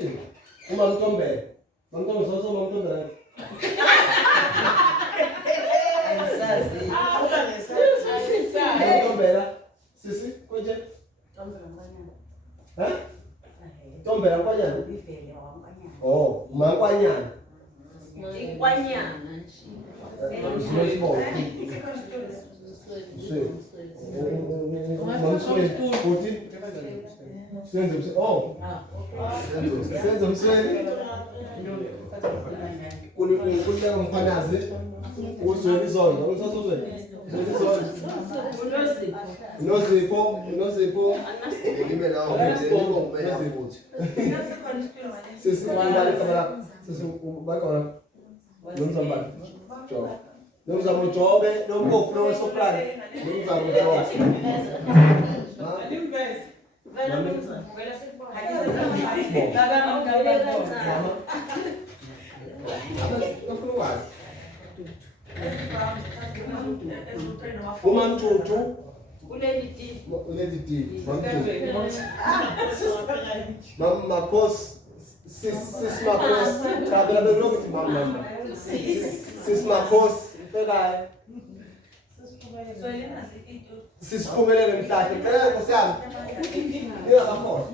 Iti. Umamtombe. Mamtombe soso mamtombe. Angisazi. Mamtombe. Sisi, konje? Hah? Tombe kwanyana. Oh, makwanyana. Ikwanyana. Senzo msweni. Kunika mkhwanazi. Uzweni zonke. Usasuzweni. Unosipho. Ngime nawo ngimela futhi. Sisi mangala kamera. Sisi bakona. Nomzambala. Job. Nomzamo jobe, nomkofu nosoprano. Nomzamo jobe. Woman to Lady Mama Kos sis Marcos tabela beloki mama sis Marcos beka sis phumelele mhlaka ngicela Nkosi yami ngiyakhola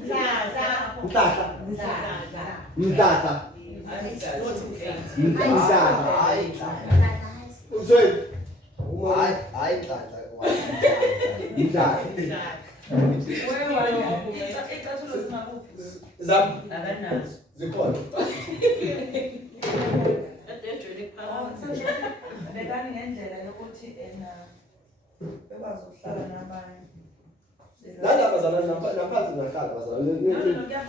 mtata hayi uzwe Hayi Nhlahla. mtata zam zikhona bekani ngendlela yokuthi bekwazi ukuhlala nabanye. nala bazalwane naphansi nahlala bazalwane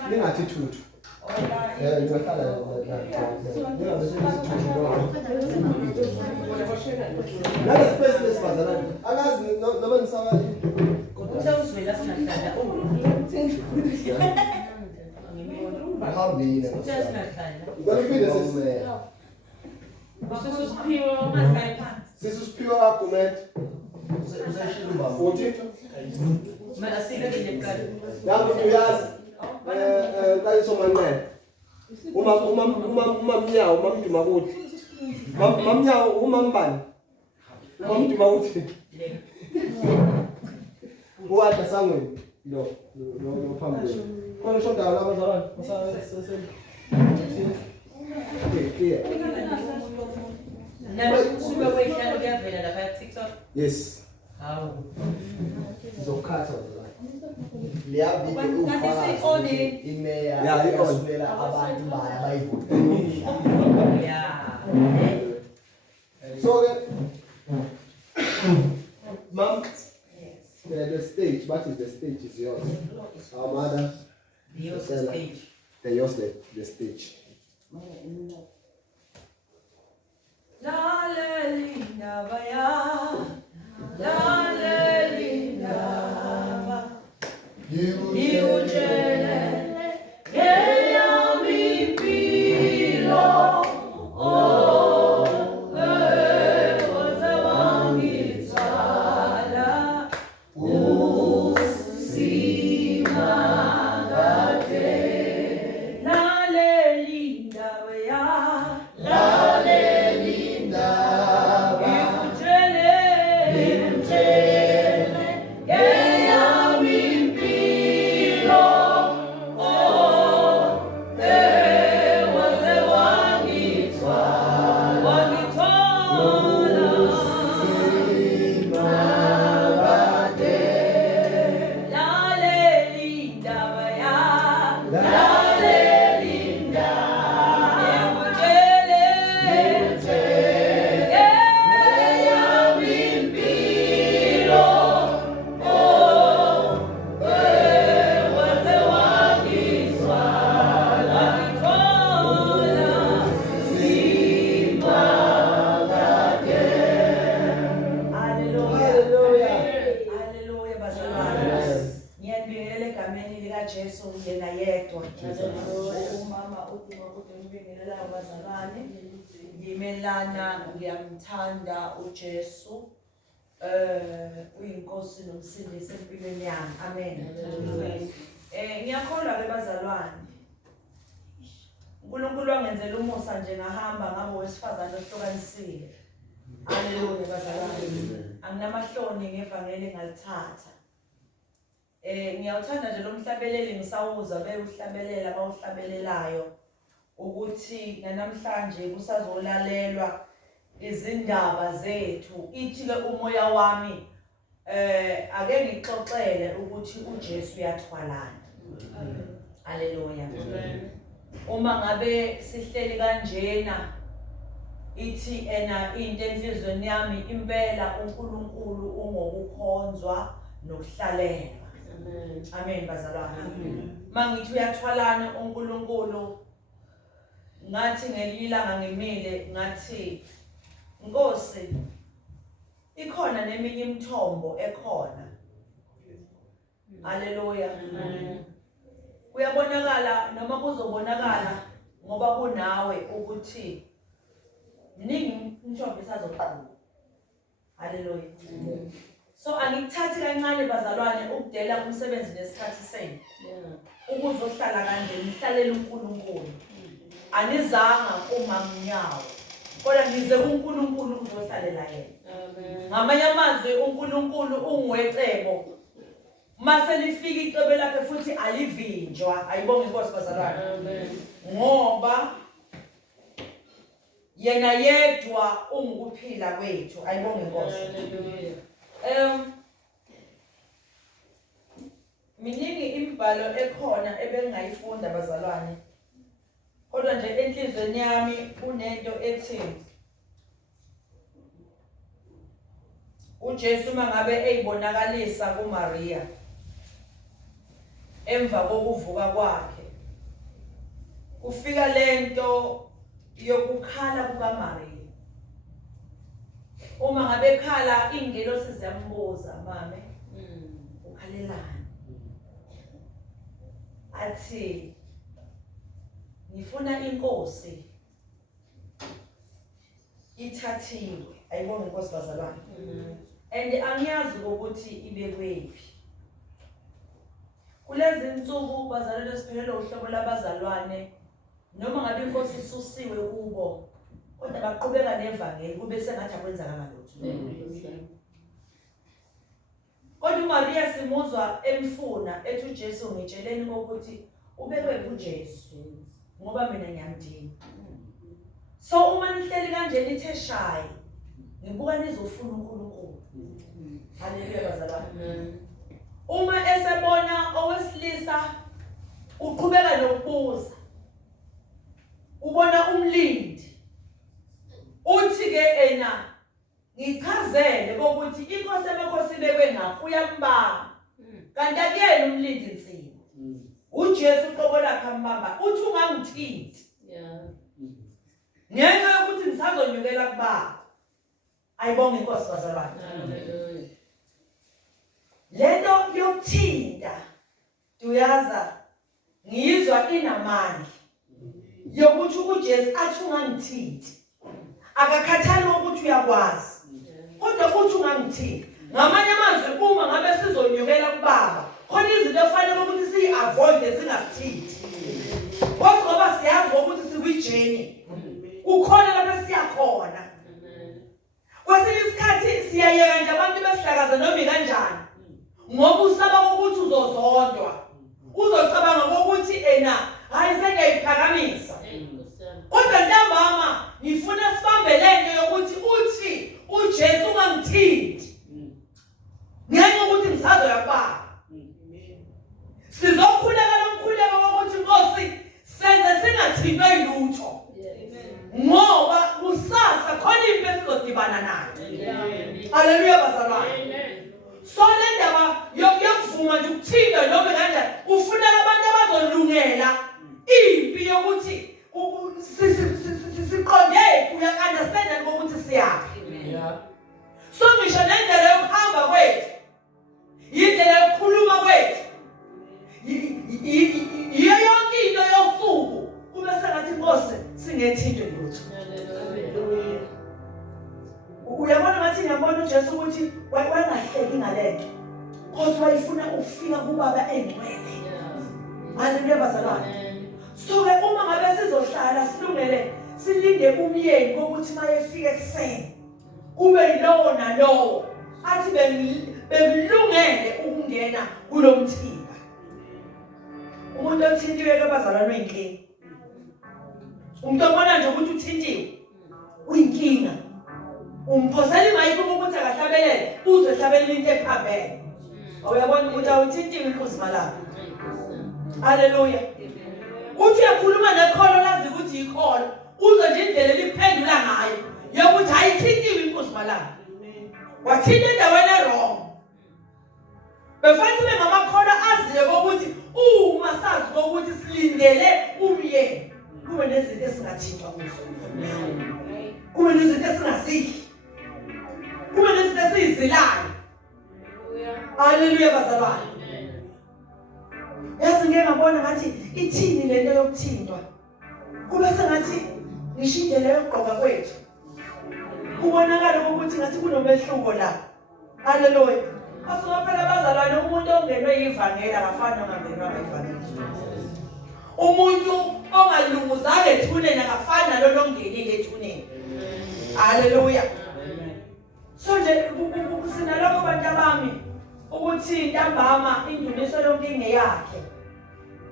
ningathi thuthu ngihlala nala space lesibazalwane akazi noma nisaba Usawuzwela singahlala. Uhambile. ngaliphinde sisiphiwa argument Usashiluma. 14 Mara sika dinekala. yangu uyazi kayiso manene umamnyawo mamduma kuthi mamnyawo umambani umamduma kuthi uwada sangweni lo phambili khona shoda labazalwane clear Suka wehlala kuyavela lapha TikTok. yes Hawu. sizokhatha Leya video ufaka imeya yasulela abantu baya bayivotela. Yeah. so mom the stage what is the stage is yours our mother The stage. the stage Ngimelana ngiyamthanda uJesu uyinkosi nomsindisi empilweni yami amen ngiyakholwa ke bazalwane wangenzela umusa nje ngahamba ngabo wesifazane osihlukanisile. Haleluya bazalwane. Anginamahloni ngevangeli ngalithatha. Ngiyawuthanda nje lo mhlabeleli ngisawuza bewuhlabelela bawuhlabelelayo ukuthi namhlanje kusazolalelwa izindaba zethu. Ithi-ke umoya wami ake ngixoxele ukuthi uJesu uyathwalana. Haleluya. Uma ngabe sihleli kanjena ithi into enhlizweni yami impela uNkulunkulu ungokukhonzwa nokuhlalelwa. Amen bazalwane. Mangithi uyathwalana uNkulunkulu ngathi ngelilanga ngimile ngathi Nkosi ikhona neminye imithombo ekhona. Haleluya. Kuyabonakala noma kuzobonakala ngoba kunawe ukuthi mningi umthombo esazoqhubeka. Haleluya. So angikuthathi kancane bazalwane ukudela umsebenzi nesikhathi senu. Ukuzohlala kanje nihlalela uNkulunkulu. Anizanga kumanyawo. Kodwa nize kuNkulunkulu ukuzohlalela yena. Ngamanye amazwi uNkulunkulu ungwecebo. Mase lifika icebo lakhe futhi alivinjwa. Ayibonge Inkosi bazalwane. Ngoba yena yedwa ungukuphila kwethu. Ayibonge Inkosi. Miningi imibhalo ekhona ebengayifunda bazalwane. Kodwa nje enhlizweni yami kunento ethi uJesu mangabe eyibonakalisa kuMaria emva kokuvuka kwakhe kufika lento yokukhala kukaMaria. Uma ngabe ekhala ingelosi ziyambuza mame ukhalelani? Athi ngifuna inkosi ithathiwe. Ayibonge Inkosi bazalwane. And angiyazi ukuthi ibekwephi. Kulezi insuku bazalwane esiphelele uhlobo labazalwane noma ngabe inkosi isusiwe kubo kodwa baqhubeka nevangeli kube sengathi akwenzakanga lutho. Kodwa uMaria simuzwa emfuna ethi uJesu ngitsheleni ukuthi ubekwe kuJesu ngoba mina ngiyamdinga. So uma nihleli kanje lithe shayi ngibuka nizofuna uNkulunkulu. Haleluya bazalwane. Uma esebona owesilisa uqhubeka nokubuza ubona umlindi uthi ke ena ngichazele ukuthi inkosi emakhosi bekwe ngaphi uyambamba kanti akuyena umlindi insini. uJesu uqobo lakhe ambamba uthi ungangithinti. Ngenxa yokuthi ngisazonyukela kubaba. Ayibonge Inkosi bazalwane. Lento yokuthinta uyaza ngizwa inamandla yokuthi uJesu athi ungangithinti. Akakhathali ukuthi uyakwazi. Kodwa uthi ungangithinti. Ngamanye amazwi uma ngabe sizonyukela kubaba khona izinto efanele ukuthi siyi-avoid zingasithinti. Kodwa ngoba siyazi ukuthi sikwijeni ukhona lapho siyakhona. Kwesinye isikhathi siyayeka nje abantu besihlakaza noma kanjani ngoba usaba ukuthi uzozondwa. Uzocabanga ukuthi hayi sengiyayiphakamisa. Kodwa ntambama ngifuna sibambe lento yokuthi uthi uJesu ungangithinti. Ngenxa ukuthi ngisazoya kubaba. Sizokhuleka nomkhuleko wokuthi Nkosi senze singathintwa yilutho. Ngoba kusasa khona into esizodibana nayo. Haleluya bazalwane. So le ndaba yokuvuma nje ukuthinta noma kanjani ufuneka abantu abazolungela impi yokuthi siqonde uya-understand ukuthi siyaphi. So ngisho nendlela yokuhamba kwethu yindlela yokukhuluma kwethu yiyo yonke into yosuku kube sengathi Nkosi singethinto lutho. Uyabona ngathi ngiyabona uJesu ukuthi wangahleki ngalento kodwa wayefuna ukufika kubaba engcwele. Haleluya bazalwane. So ke uma ngabe sizohlala silungele alinde umyeni ukuthi mayefika ekuseni kube yilowo nalowo athi bekulungele ukungena kulomthinga. Umuntu othintiwe kabazalwane oyinkinga. Umuntu obona nje ukuthi uthintiwe uyinkinga. Umphosela imayikho ukuthi akahlabelele uzohlabela into ephambene. Awuyabona ukuthi awuthintiwe inkosi malapha. Haleluya. Uthi uyakhuluma nekholo lazi ukuthi ikholo uzo nje indlela eliphendula ngayo yokuthi ayithintiwe inkosi malapha. Wathinta endaweni wrong. Befanele sibe ngamakhono aziyo ukuthi uma sazi ukuthi silindele umyeni kube nezinto esingathintwa kuzo. Kube nezinto esingazihi. Kube nezinto esizilayo. Haleluya bazalwane. Yazi ngeke ngabona ngathi ithini lento yokuthintwa. Kube sengathi ngisho indlela yokugqoka kwethu. Kubonakala ukuthi ngathi kunomehluko la. Haleluya. Asuka phela bazalwane umuntu ongenwe yivangela akafani ongangenwa yivangela. Umuntu ongalunguzanga ethuneni akafani nalona ongenile ethuneni. Haleluya. So nje sinalokho bantu abami ukuthi ntambama indumiso yonke ingeyakhe.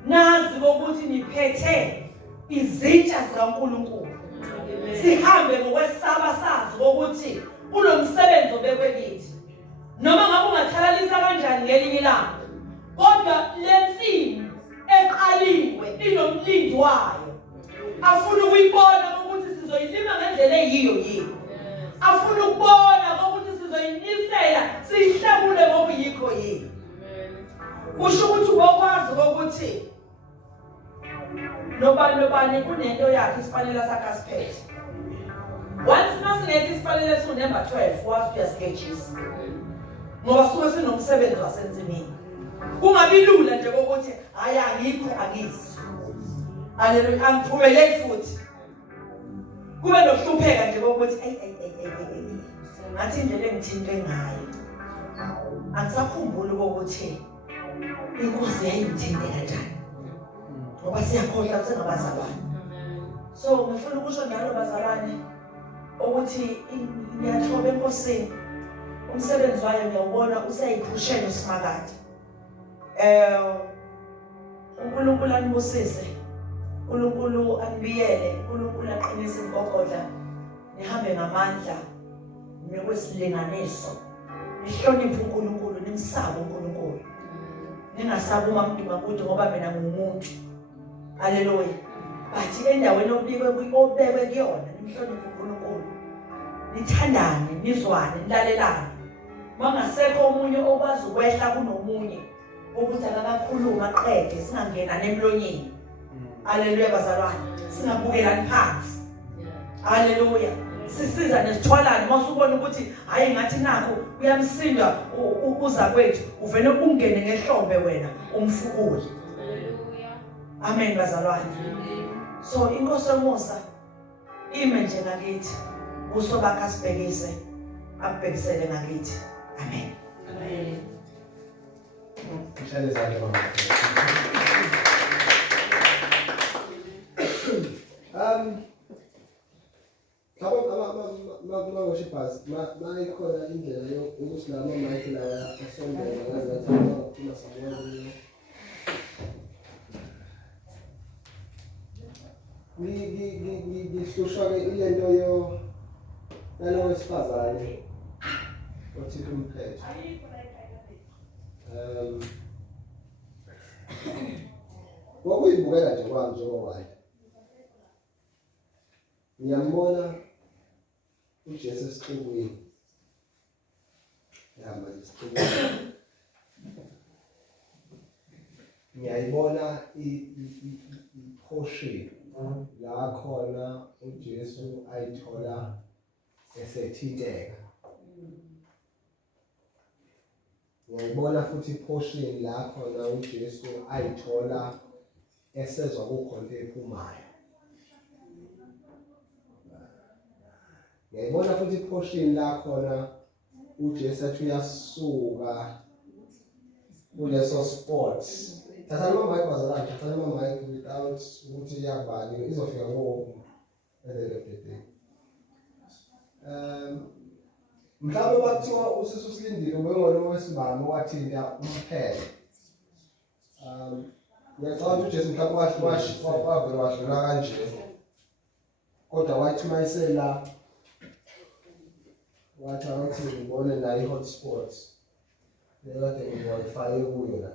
Nazi ukuthi niphethe izitsha zikaNkulunkulu. Sihambe ngokwesaba sazi ukuthi unomsebenzi obekwe kithi. Noma ngabe ungathalalisa kanjani ngelinye ilanga. Kodwa lensimu eqaliwe inomlindi wayo. Afuna ukuyibona ukuthi sizoyilima ngendlela eyiyo yini. Afuna ukubona ukuthi sizoyinisela siyihlabule ngokuyikho yini. Kusho ukuthi ukwazi ukuthi nobani kunento yakhe isifanele sakhe asiphethe. Once masilethe isifanele number 12 wazi uyasketchisa. Ngoba suke sinomsebenzi wasensimini. Kungabi lula nje ukuthi hayi angikho akizi. Haleluya angiphumeleli futhi. Kube nokuhlupheka nje ukuthi ngathi indlela engithinte ngayo. Angisakhumbuli ukuthi inkosi yayithinte kanjani. Ngoba siyakhohlwa singabazalwane. So ngifuna ukusho njalo bazalwane ukuthi ngiyathoba enkosini. Umsebenzi wayo ngiyawubona usayiphushela usimakade. uNkulunkulu anibusise. uNkulunkulu anibiyele. uNkulunkulu aqinise impokola. Nihambe ngamandla nekwesilinganiso. Nihloniphe uNkulunkulu, nimsabe uNkulunkulu. Ningasabi uMamduma ukuthi ngoba mina ngumuntu. Haleluya. Bathi endaweni obekwe kuyona nimhloniphe uNkulunkulu. Nithandane, nizwane, nilalelane. Mangasekho omunye okwazi ukwehla kunomunye ukuthi akakhuluma aqede singangena nemlonyeni. Haleluya bazalwane. Singabukelani phansi. Haleluya. Sisiza nesithwalane masubona ukuthi hayi ngathi nakho uyamsinda uza kwethu uvele ungene ngehlombe wena umfukule. Haleluya. Amen bazalwane. So inkosi yomusa ime nje ngakithi. Usobakha asibhekise abhekisele ngakithi. Amen. Amen. Shall I worshippers, ikhona indlela yokuthi la ama-mic lawa asondele ngazathi uma sabona ngihlushwa-ke ile nto nalo wesifazane othi kumphethe ngokuyibukela nje kwami njengowayo ngiyambona uJesu esixukwini yahamba nje esixukwini ngiyayibona iphoshe la khona uJesu ayithola esethinteka. Ngiyayibona futhi iphoshe la khona uJesu ayithola esezwa kukhona ephumayo. Ngiyayibona futhi iphoshe la khona uJesu athi uyasuka kuleso sport. Thatha ama-mic bazalwane, thatha ama-mic without ukuthi iyabani izofika kuwo. at the end of the day. Mhlawumbe bathiwa usisi usilindile ubengona wesimame wathinta umphela. Ngiyacabanga ukuthi uJesu mhlawumbe wavela wadlula kanje. Kodwa wathi mayisela wathi awuthi ngibone la i-hotspot. Lekade ngiwayifake kuyo la.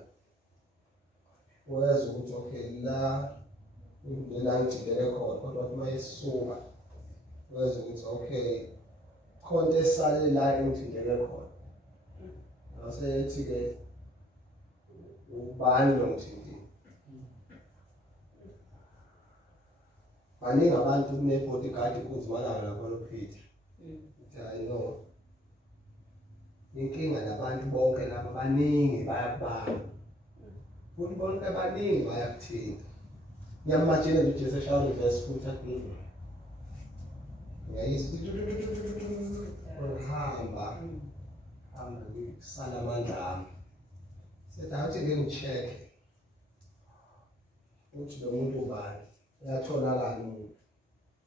Wayazi ukuthi okay la ngithindele khona kodwa uma isuka wayazi ukuthi okay khona esale la engithindele khona. Asethi ke ubani lo ngithindile. Baningi abantu kune-bodyguard kunzimana nakhona uPeter. I know. Inkinga nabantu bonke laba baningi bayakubamba. Futhi bonke baningi bayakuthinta. Ngiyamatshela nje Jesu eshaya reverse futhi akuve. Ngiyayizwa hamba ngisala amandla ami. Sethi awuthi ke ngicheck. Uthi lo muntu ubani? Uyatholakala umuntu.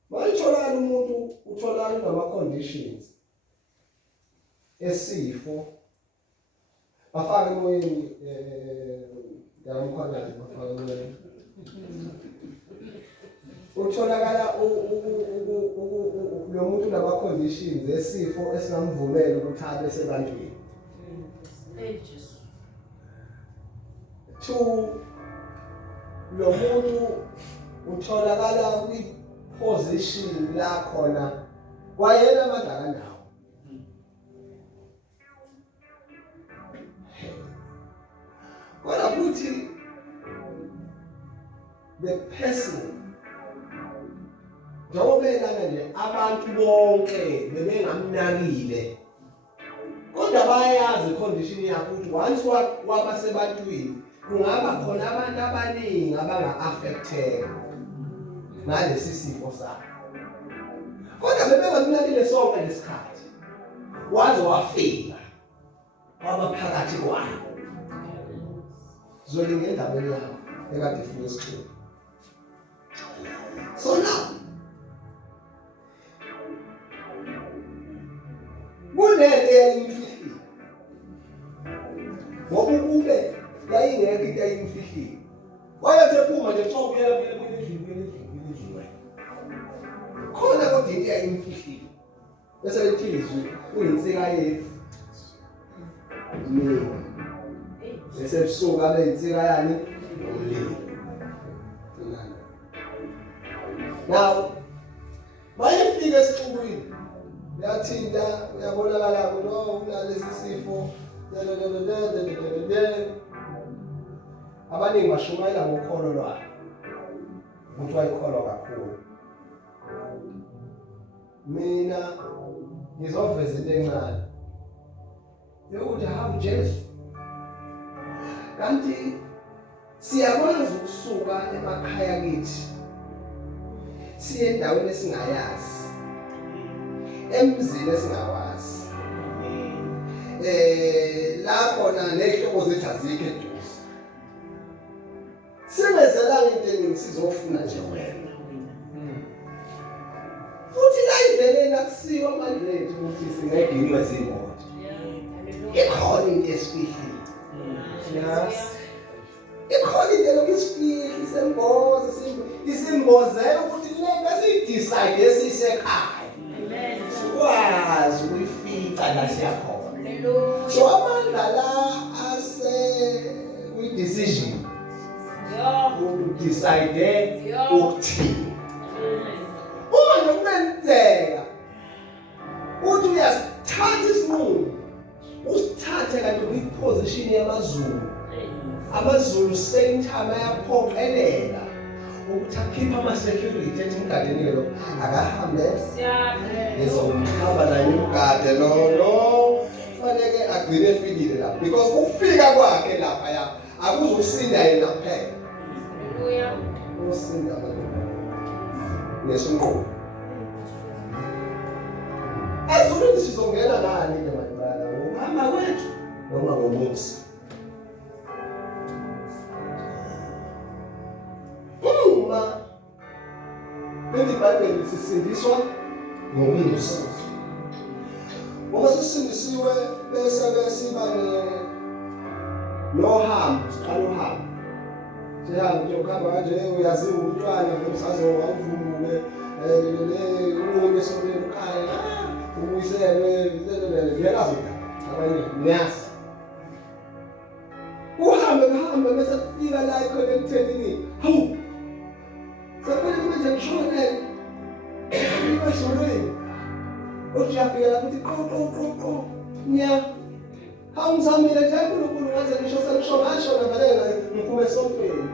Mayitholakala umuntu utholakala nama-conditions esifo bafake emoyeni ngiyamkhona nje bafake emoyeni utholakala lo muntu nama-conditions esifo esingamvumela ukuthi abe sebantwini. Two, lo muntu utholakala kwi-position la khona wayena amandla kanawo. Kodwa futhi the person njengoba elana nje abantu bonke bebengamnakile kodwa bayazi i-condition yakhe ukuthi once waba sebantwini kungaba khona abantu abaningi abanga-affecteka ngalesi sifo sakhe. Kodwa bebengamnakile sonke lesikhathi waze wafika waba phakathi kwabo. Zolinge endabeni yakho ekade ifike esichini. So now kunento eyayimfihlile ngoba ukube yayingekho into eyayimfihlile wayethi ephuma nje kuthiwa ubuyela endlini khona kodwa into eyayimfihlile bese lethi izwi kuyinsika yethu mina bese busuku abe insika yani umlilo. Now bayifika esixukwini uyathinta uyabonakala no unalesi sifo abaningi bashumayela ngokholo lwakhe ukuthi wayikholwa kakhulu. Mina ngizoveza into encane yokuthi hawu Jesu kanti siyakwazi ukusuka emakhaya kithi siye endaweni esingayazi emzini esingawazi la khona nehlobo zethu azikho eduze sibezelanga into eningi sizofuna nje wena futhi la iveleni akusiwa amandla ethu ukuthi singaginywa zimoto ikhona into esifihlile. Ikhona into lokisifihle isimbozela ukuthi le decide esisekhaya sikwazi ukuyifica la siyakhona. So amandla la ase kwi-decision decide ukuthini uma nokwenzeka uthi uyasithatha isinqumo usithathe kanti kwi-position yamazulu. Amazulu same time ayaphoqelela ukuthi akhiphe ama-security ethi umgadeni lo akahambe ngizomhamba naye umgade lo fanele agcine efikile lapho because ukufika kwakhe lapha akuzosinda yena kuphela. Haleluya. Usinda abantu nesinqumo ezulwini sizongena ngani ke madala ngokuhamba kwethu noma ngomusa. Uma iBhayibheli sisindiswa ngomusa. Uma sisindisiwe bese siba nohambo, siqala uhambo. Siyahamba nje ukuhamba kanje uyaziwa umntwana ngomsazo awuvuke umuntu esonweni ekhaya ubuyiselwe ngiyalazi abanye nyasi. Uhambe bese kufika la ikhona ekuthenini hawu safanele kube nje ngishone ibashoreni uthi yafika lapho uthi qo nya awungizamile nje uNkulunkulu ngaze ngisho sengisho vele ngiphume esontweni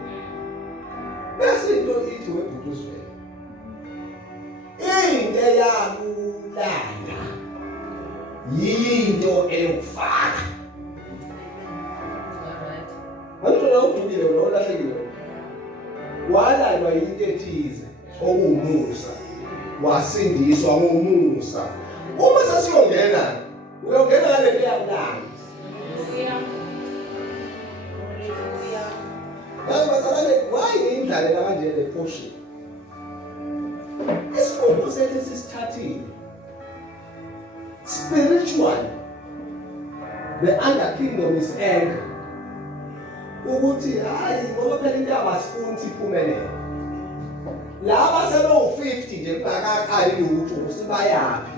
bese into ithi webhutuzwe into yakulanda yinto eyokufaka. Ngithola ujulile wena olahlekile walalwa into ethize okuwumusa wasindiswa ngumusa. Uma sasiyongena uyongena ngale nto yakulanda. Bazalwane why indlalela kanje le portion isinqumo sethu sisithathile spiritual the under kingdom is anger ukuthi hayi ngoba phela into yabasifuni iphumelele laba sebe-50 nje bangaqali ukuthi sibayaphi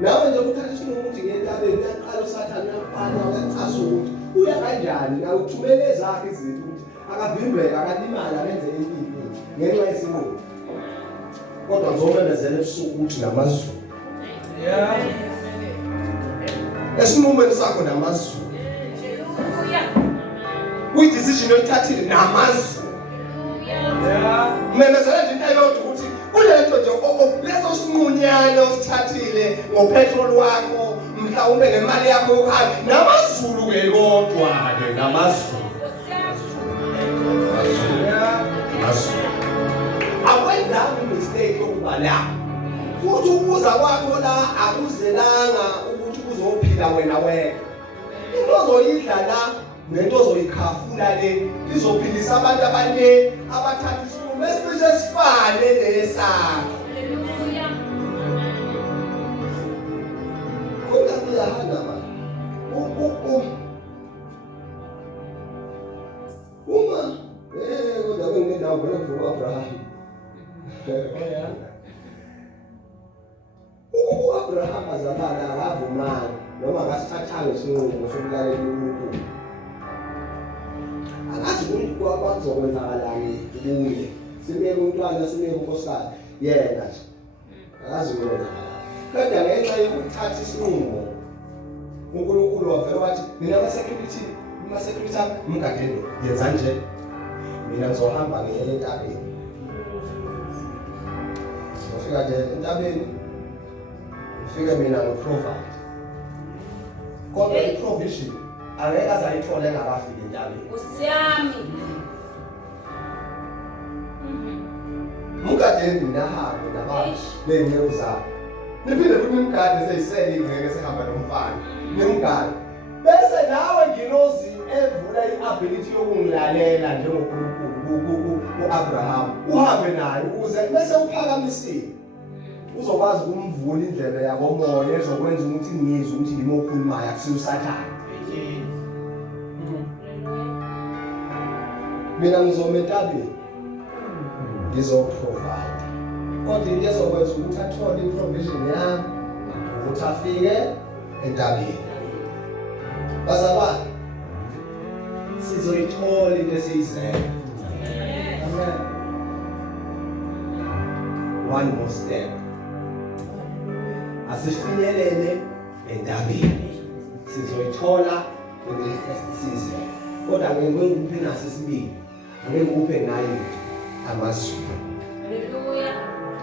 nawe nje ukuthatha isinqumo ukuthi ngentabeni uyaqala usathane uyaqala uyacasa ukuthi uya kanjani nawe uthumele ezakhe izinto ukuthi akavimbeka akalimala abenze impilo ngenxa yesinqumo kodwa ngizomemezela ebusuku ukuthi namazulu esinqumweni sakho namazulu kuyidecision oyithathile namazulu memezela nje into eyodwa ukuthi kulento nje leso sinqunyane osithathile ngopetrol wakho mhlawumbe nemali yakho yokuhamba namazulu ke kodwa-ke namazulu akwenzanga imistake yokuba la futhi ukuza kwakho la akuzelanga ukuthi uzophila wena wedwa. Into ozoyidla la nento ozoyikhafula le izophilisa abantu abanye abathatha isinqumo esicishe sifane nesakho. Haleluya. Kodwa kuyahamba manje uma kodwa benginendawo vele kuvuka Abraham. U-Abraham azalana akavumanga noma akasithathanga isinqumo sokulalela uNkulunkulu. Akathi kwazokwenzakalani kuye. Simele umntwana simele unkosikazi yena nje. Akazi ukwenzakalani. Kodwa ngenxa yokuthatha isinqumo uNkulunkulu wavela wathi mina ama-security mngadeni yenza nje. Mina ngizohamba ngiye entabeni. Ngifika nje entabeni ngifike mina ngiprovide. Kodwa i-provision angeke azayithola engakafiki entabeni. Usiyami. Mngadeni nahambe nabantu bey'nceku zabo. Niphinde futhi nimgade seyisele ingeke sehamba nomfana. Nimgade. Bese nawe nginozi evula i-ability yokungilalela njengoNkulunkulu u-Abraham. Uhambe naye ukuze bese uphakamisile. Uzokwazi ukumvula indlebe yakomoya ezokwenza ukuthi ngizwe ukuthi yimi okhulumayo akusiyo uSathane. Mina ngizoma entabeni ngizoprovide. Kodwa into ezokwenza ukuthi athole i-provision yami ukuthi afike entabeni. Bazalwane sizoyithola into esiyizele. Amen. One more step. Asifinyelele entabeni. Sizoyithola into esiyizele. Kodwa ngeke ngikuphe naso isibili. Ngeke ngikuphe nayo amazulu. Haleluya.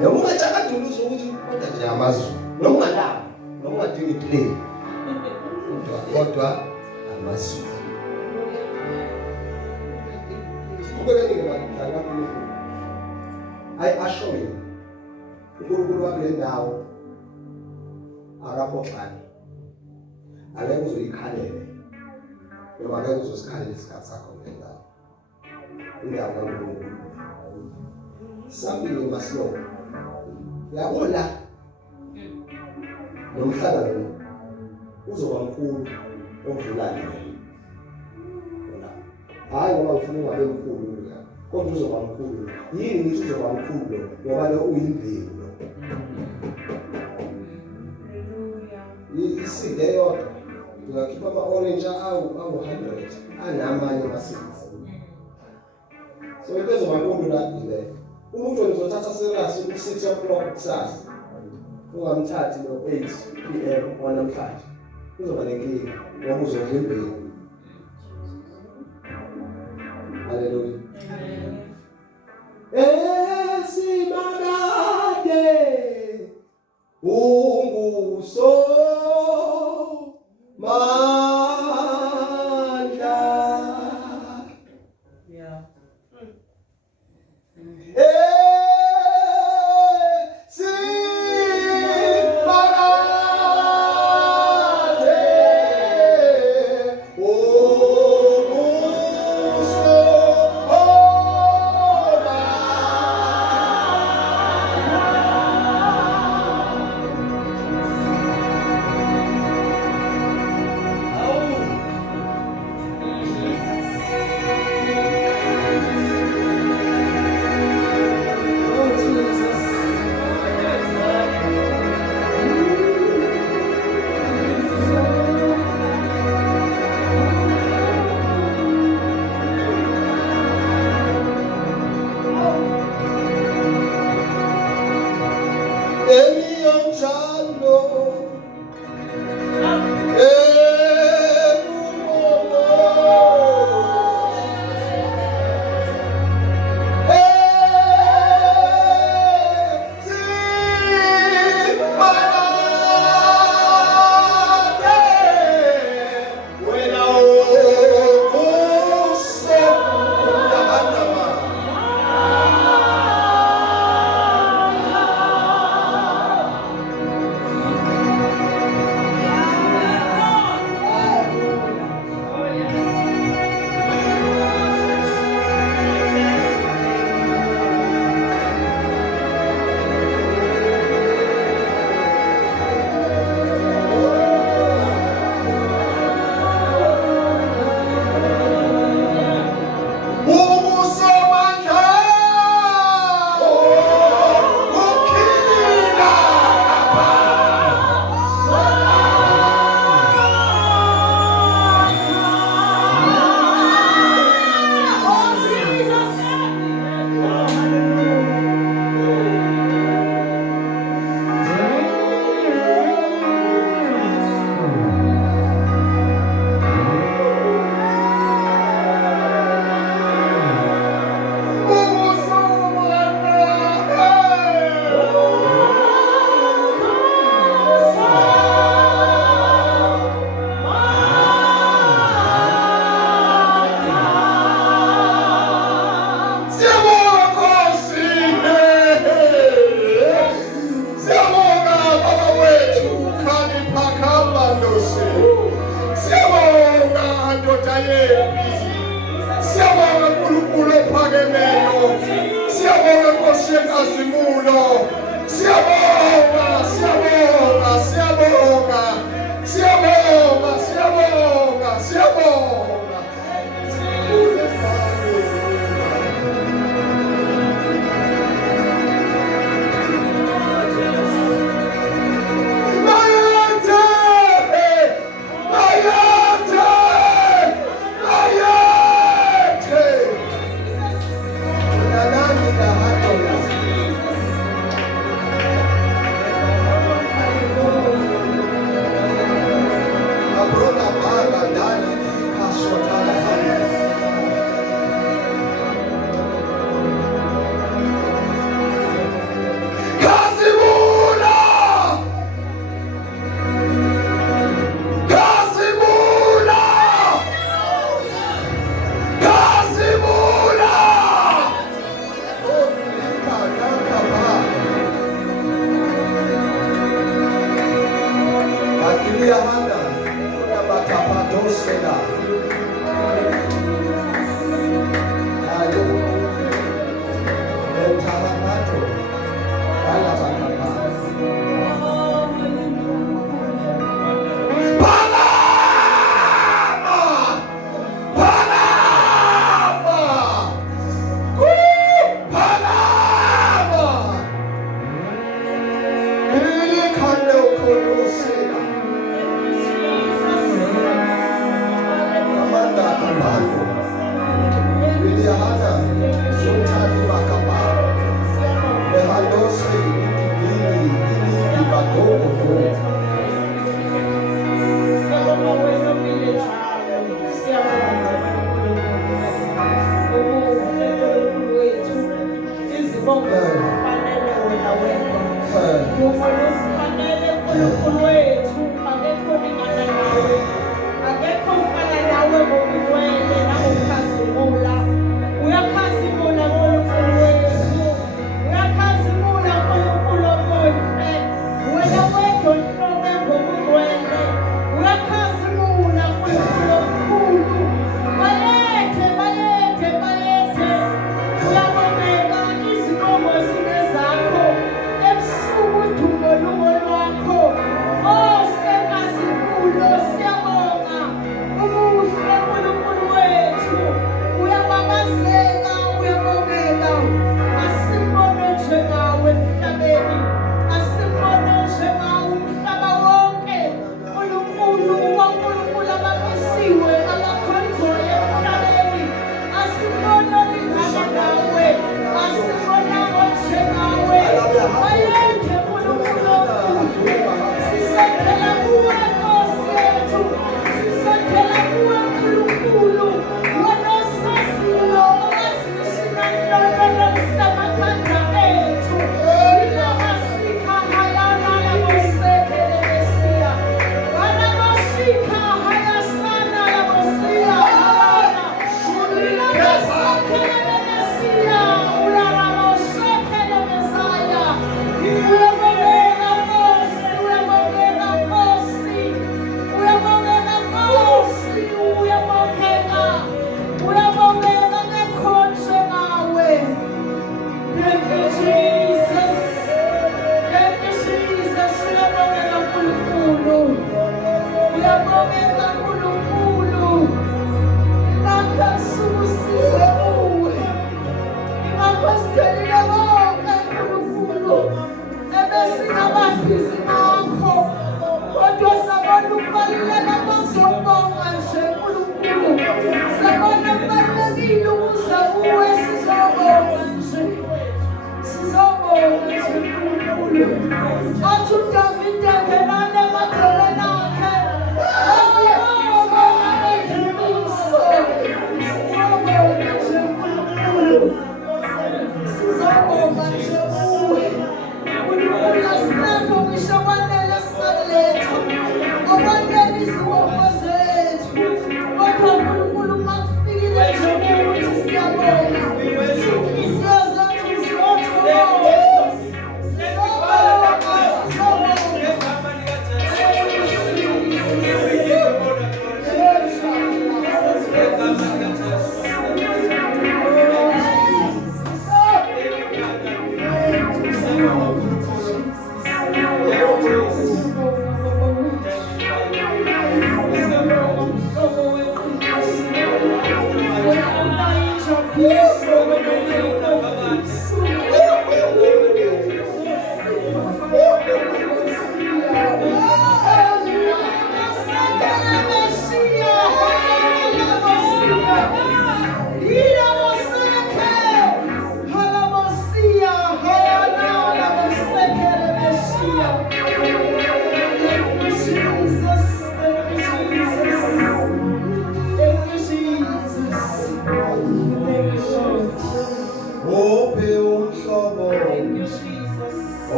Noma ungajaqaduluza ukuthi kodwa nje amazulu. Noma ungalapha, noma ungadinga iplay. Kodwa amazulu. Ubekeni ngebandla kaNkulunkulu. Ashoyo. uNkulunkulu wakule ndawo akaphoxani. Angeke uzoyikhalele. Noma angeke uzosikhalela isikhathi sakho ngendawo. Indawo kaNkulunkulu. Something you must know. Yabona nomhlangano uzoba mkhulu okudlula yena. Hayi ngoba ufuna ungabe mkhulu la. Kodwa uzoba mkhulu. Yini ngithi uzoba mkhulu ngoba lo uyimbewu lo. Iside yodwa. Ungakhipha ama-orange awu-100 anamanye ama-seeds. So into ezoba nkulu la ile. Umuntu uzothatha serious u-6 o'clock kusasa. Ungamthathi no-8 PM wanamhlanje. Kuzoba nenkinga ngoba uzodla imbewu. Hallelujah. Esimagade unguso mandla. Yeah. Hallelujah.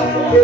Amen.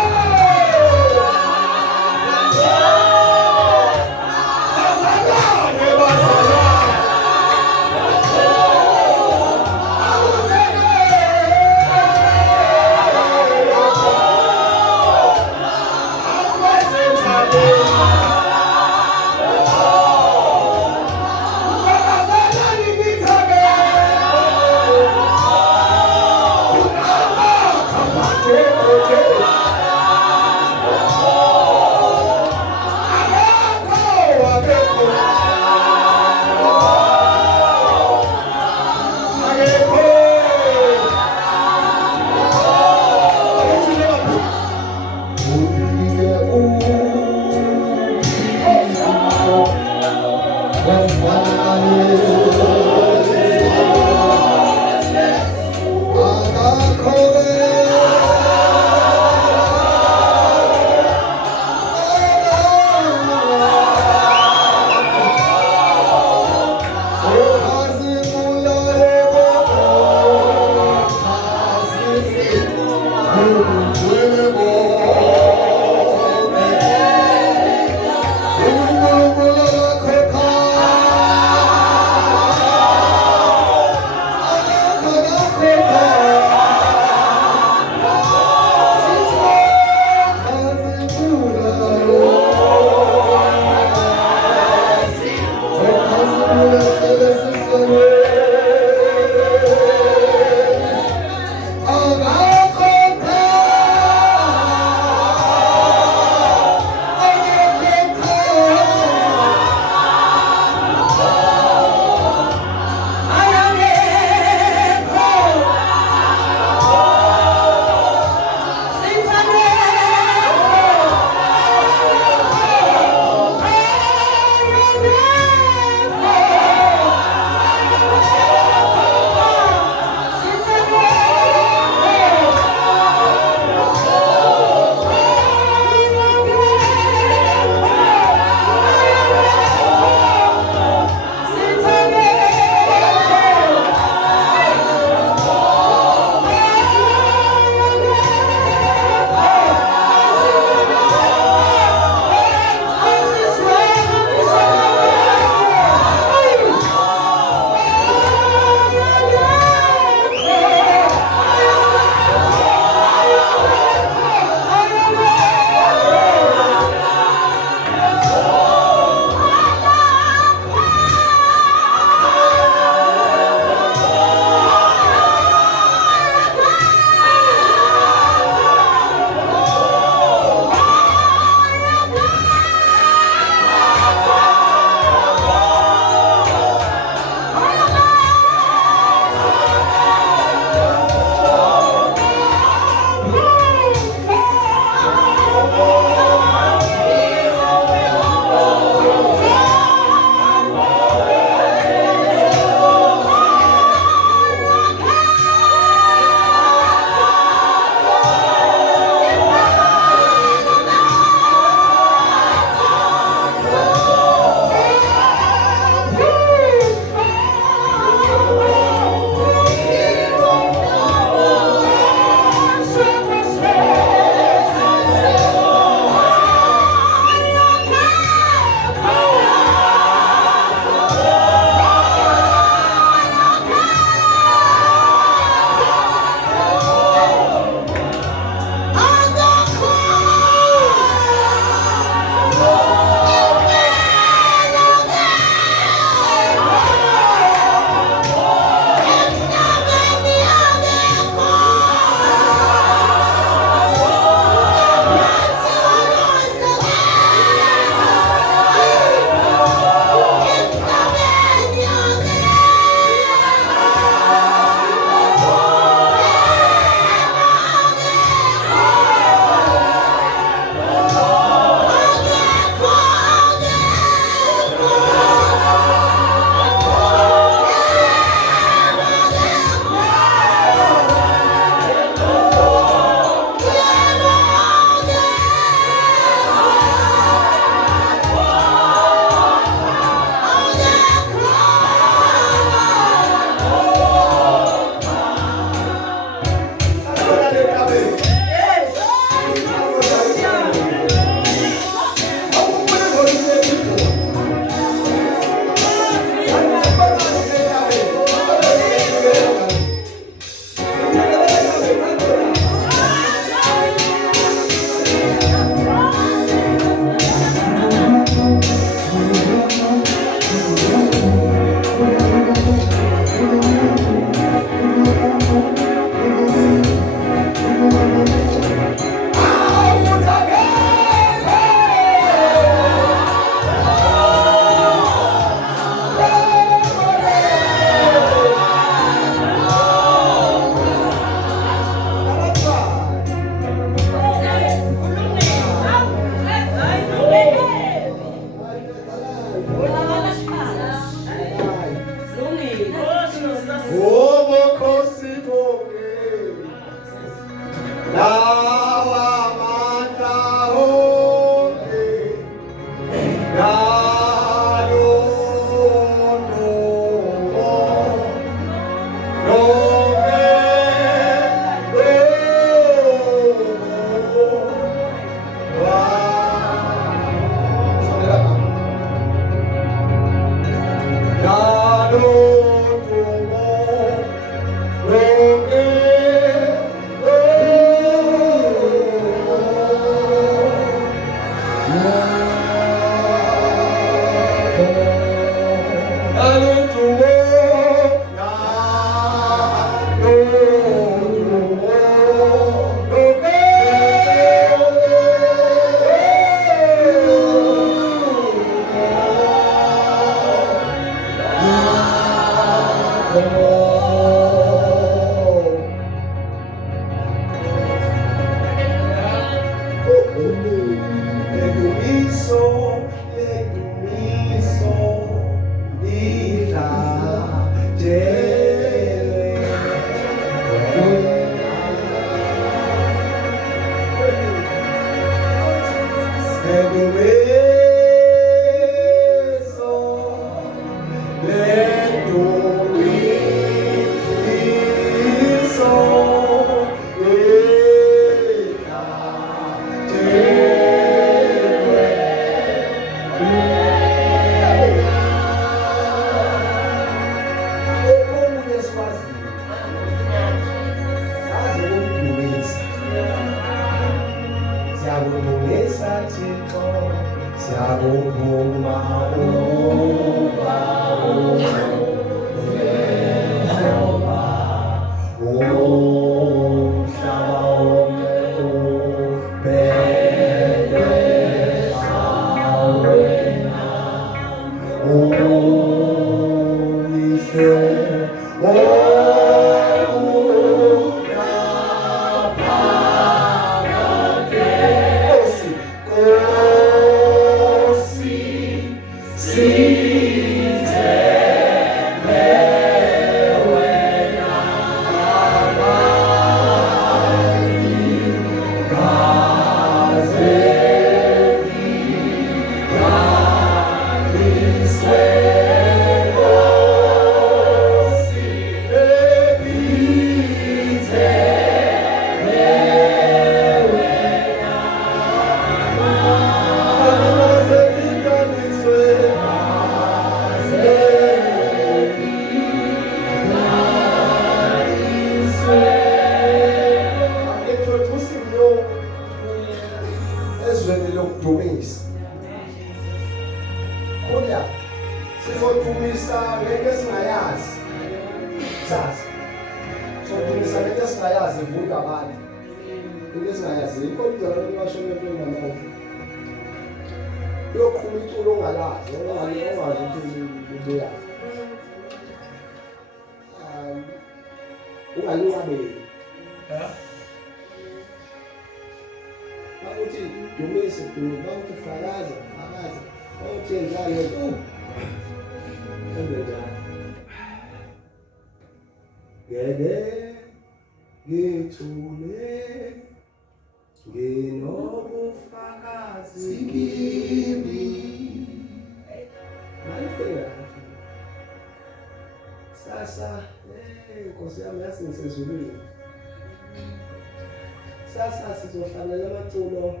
Sasa sizohlangana amaculo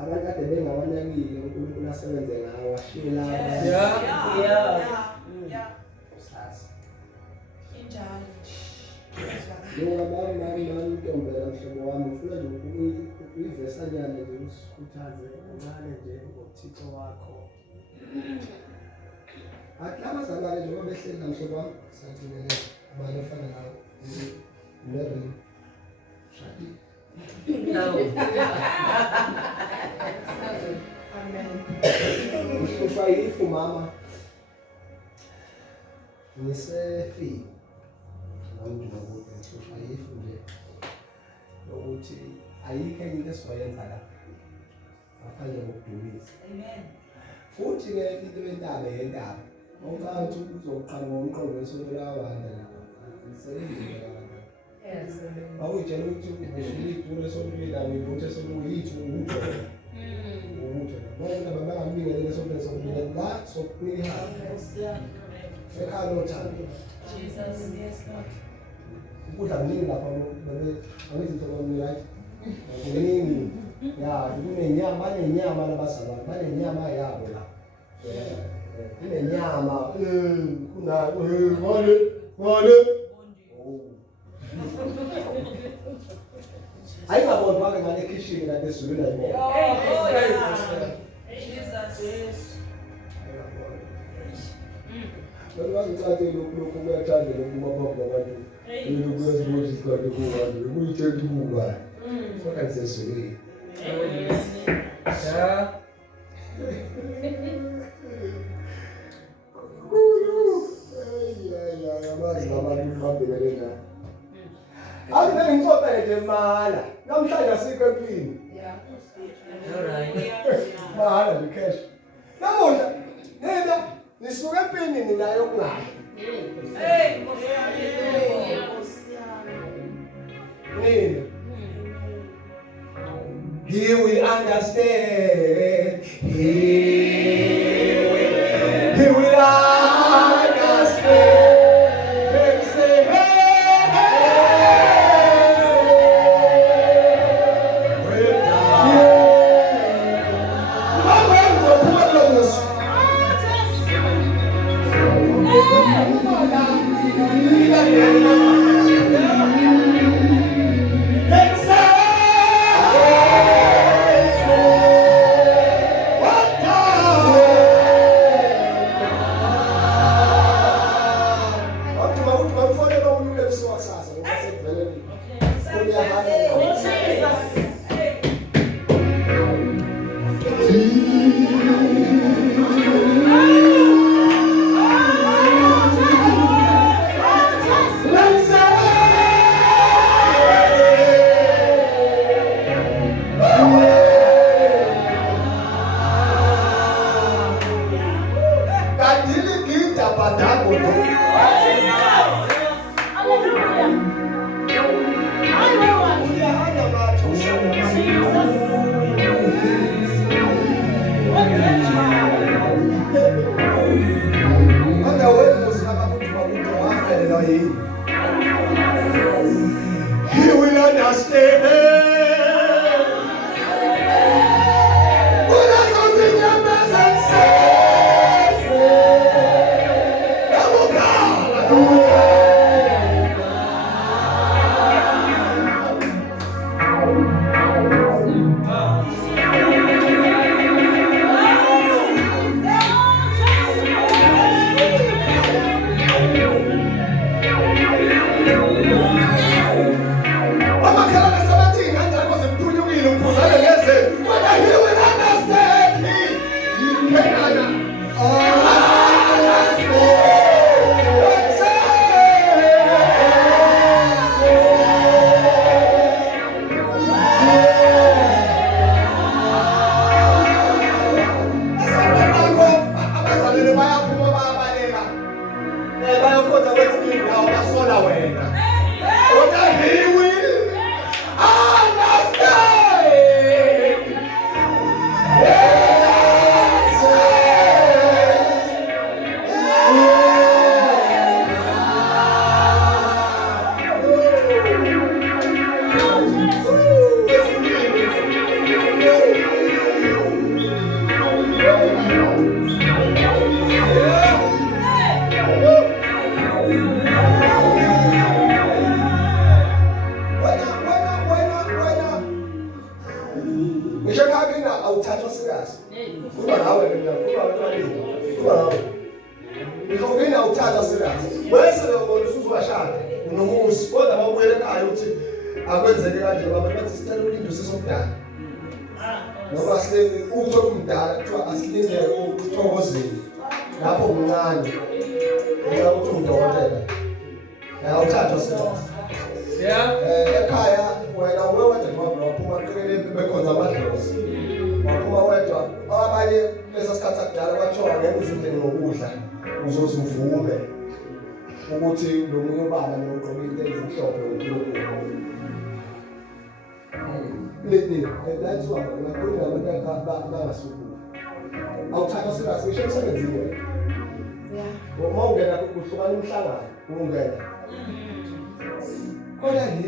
abakade bengawanakile uNkulunkulu asebenze ngawo washila sasa injalo mami intombela mhlobo wami ufuna nje uyivesa njani nje usikhuthaze uncane nje ngothixo wakho athi abazalwane njengoba behleli namhlobo wami sankinele abantu efana nawe Mary Shadi no amen ushayilifu mama nisefi namnjobuke ushayilifu nje ukuthi ayikho enye into esizoyenza la ngaphandle kokudumisa amen futhi ke into yentaba yentaba ongathi uzoqhamuka umqondo wesonto lawanda la isebenzile yes awujela ukuthi ushiliphu lesonto la uyibuthe sokuyithi ukuthi ngoba bangambingelele lesonto lesonto la sokuyiha ekhalo thando Jesus yes Lord ukudla kuningi lapha angizithi kwami right kuningi ya kunenyama labazalwane banenyama yabo la kunenyama kuna ngale ayingabona bake ngale kitchen la ezulwini ayibona Jesus Lwa ngicathe lokhu kuyathanda lokubapha abantu lokhuyazi ukuthi isikhathi kubantu ukuyithetha ukuba futhi sesizwe ya amazi abantu babhekelena ave ngizobheke mala namhlanje asikho empini alright mahala cash namuhla nina nisuke empini ninayo kungayi nina He will understand. He will understand. And say, He will understand. He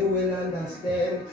will understand.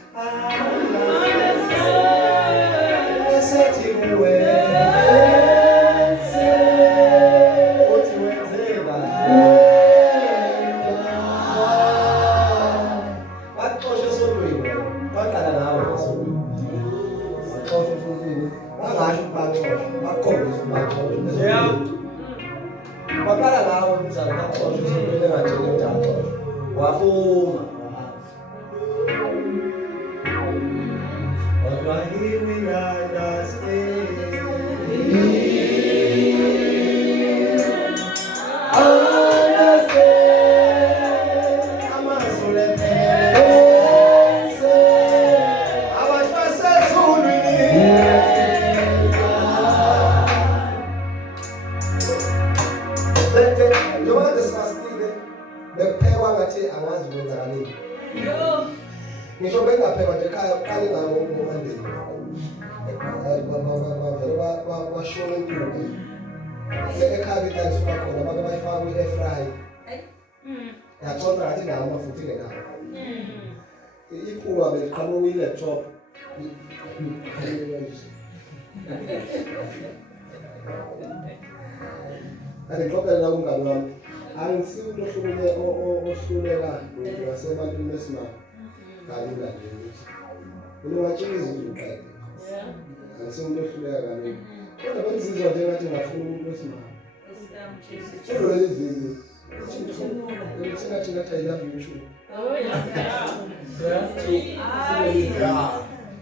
Sengathi I love you too. Oh, yes.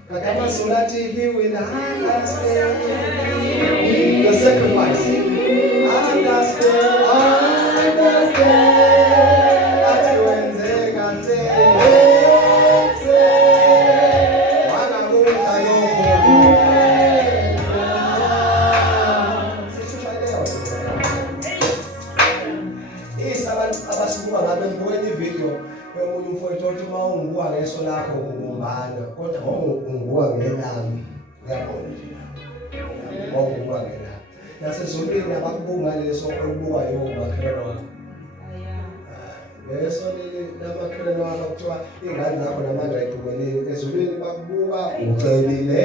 Kaka masolati he will understand the sacrifice. Understand. Ati wenzeka nje. Wana ngumta yoko. Abasuka ngabe ngibone video yomunye umfowethu othi uma unguwa ngeso lakho ukumbana kodwa unguwa ngelami ngiyabona nje unguwa ngelami nasezulwini abakubunga leso okubuka yomakhelwane wakho leso lamakhelwane wakho kuthiwa ingane zakho namandla ayixumeleni ezulwini bakubuka ucebile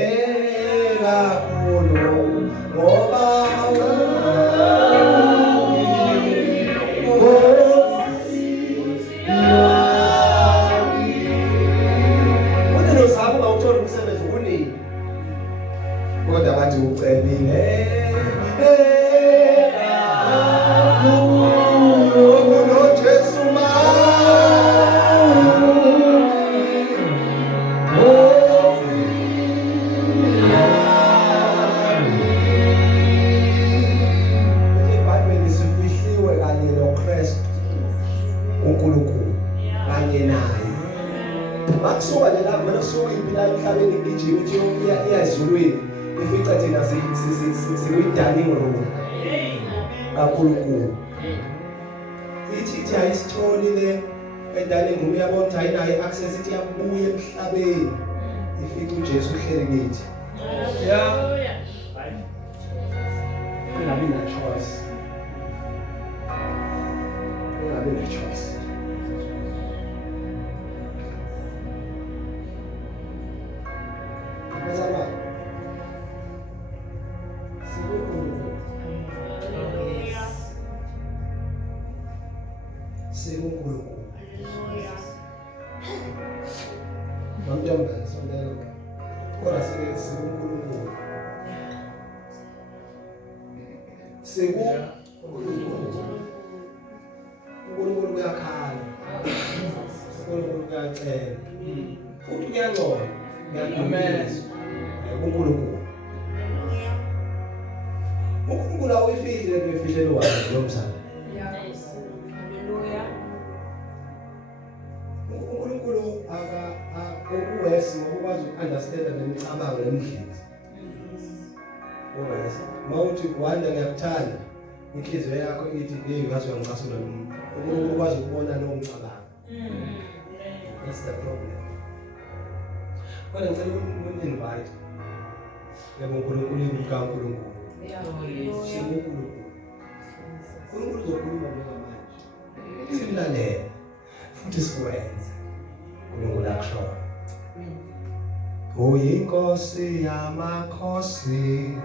kakhulu ngoba kodwa bathi ucebile unoJesu ebhayibhelini sifihliwe kanye noKristu uNkulunkulu kanye naye makusuka nje lapho vele kusuka impilo emhlabeni igijima ithi iya ezulwini ifica thina sikwidani room kakhulukhulu ithi ayisitholi le edani room yabona ukuthi ayinayo i-access ithi yabuya emhlabeni ifica uJesu uhleli kithi kungabi na choice uNkulunkulu. Mamjambani sondela. Kodwa uNkulunkulu. uNkulunkulu uyakhala. uNkulunkulu uyacela. Futhi uyangcola. Amen. uNkulunkulu. uNkulunkulu awuyifihle le fihlelo wakhe yomsana. uNkulunkulu ukuwesi ngokwazi ukunderstand nemicabango nemidlizi. Ngoba mawuthi wanda ngiyakuthanda inhliziyo yakho ithi hey ngazi uyangicasula nomuntu. uNkulunkulu ukwazi ukubona lo mcabango. That's the problem. Kodwa ngicela uninvite. Yebo uNkulunkulu uNkulunkulu. uNkulunkulu uzokhuluma njengamanje. Simlalele futhi sikwenze. uNkulunkulu akushoyo. Uyinkosi yamakhosi.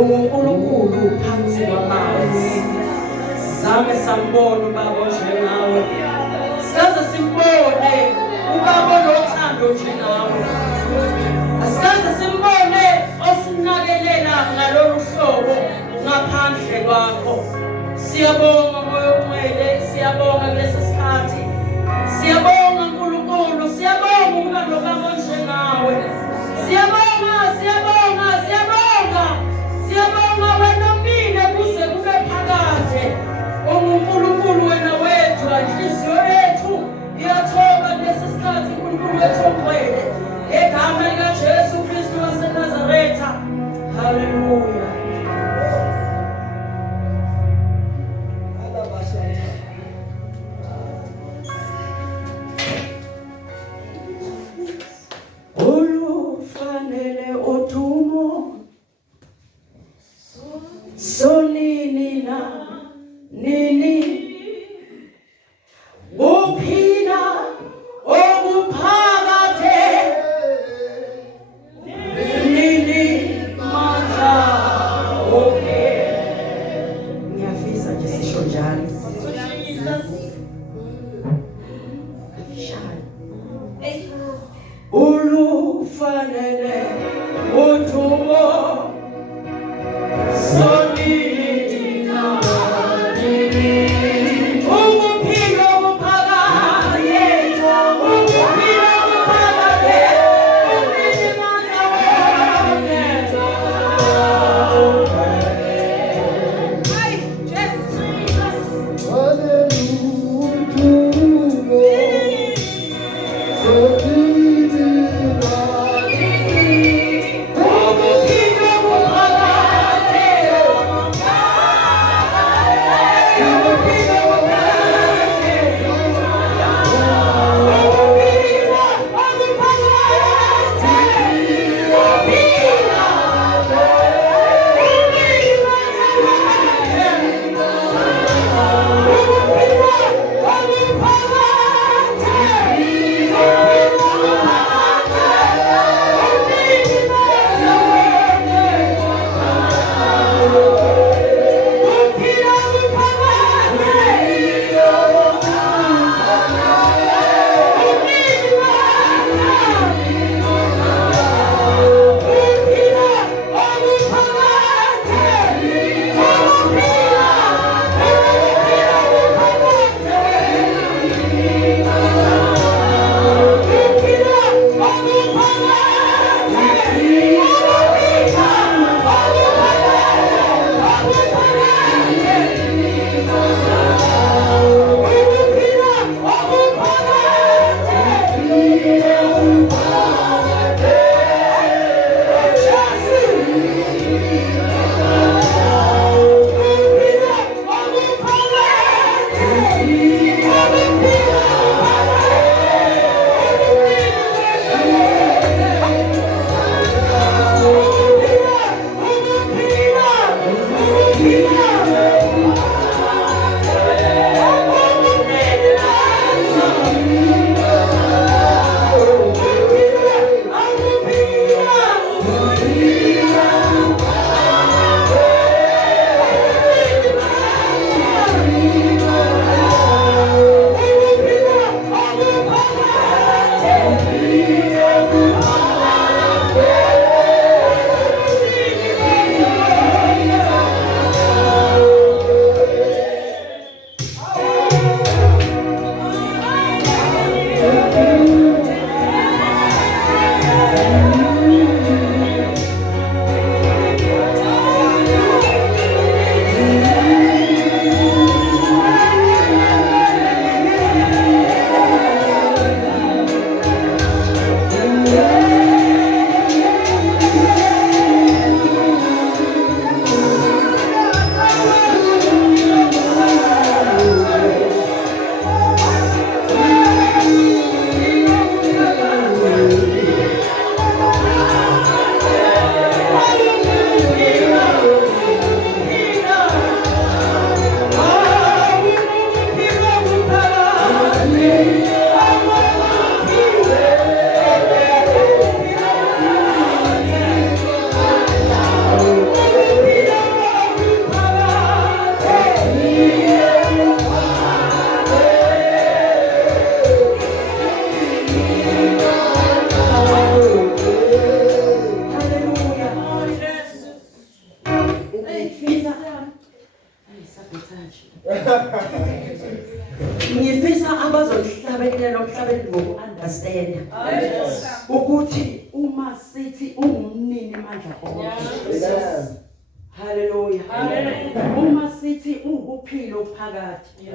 uNkulunkulu phansi kwamanzi. Sizame sambone ubaba njengawe. Sikaze simbone ubaba onothando njengawe. Asikaze simbone osinakelela ngalolu hlobo ngaphandle kwakho. Siyabonga moyo omngcwele, siyabonga kulesi sikhathi. Siyabonga uNkulunkulu, siyabonga ukuba nobaba njengawe. Siyabonga, siyabonga, siyabonga. Siyabonga wena mina kuze kube phakade. UNkulunkulu wena wethu, inhliziyo yethu iyathoba kulesi sikhathi uNkulunkulu wethu omngcwele. Egama lika Jesu Kristu waseNazaretha. Hallelujah. Olufanele udumo sonini na nini uphila okuphakade nini manja okay. Ngiyafisa nje sisho njalo. Ulufanele udumo sonini na nini ukuphila okuphakade ukuphila okuphakade nini manja Hallelujah. Ngifisa abazolihlabelela umhlabeni ngoku-understanda ukuthi uma sithi ungumnini mandla onke. Hallelujah. Uma sithi ukuphila phakathi.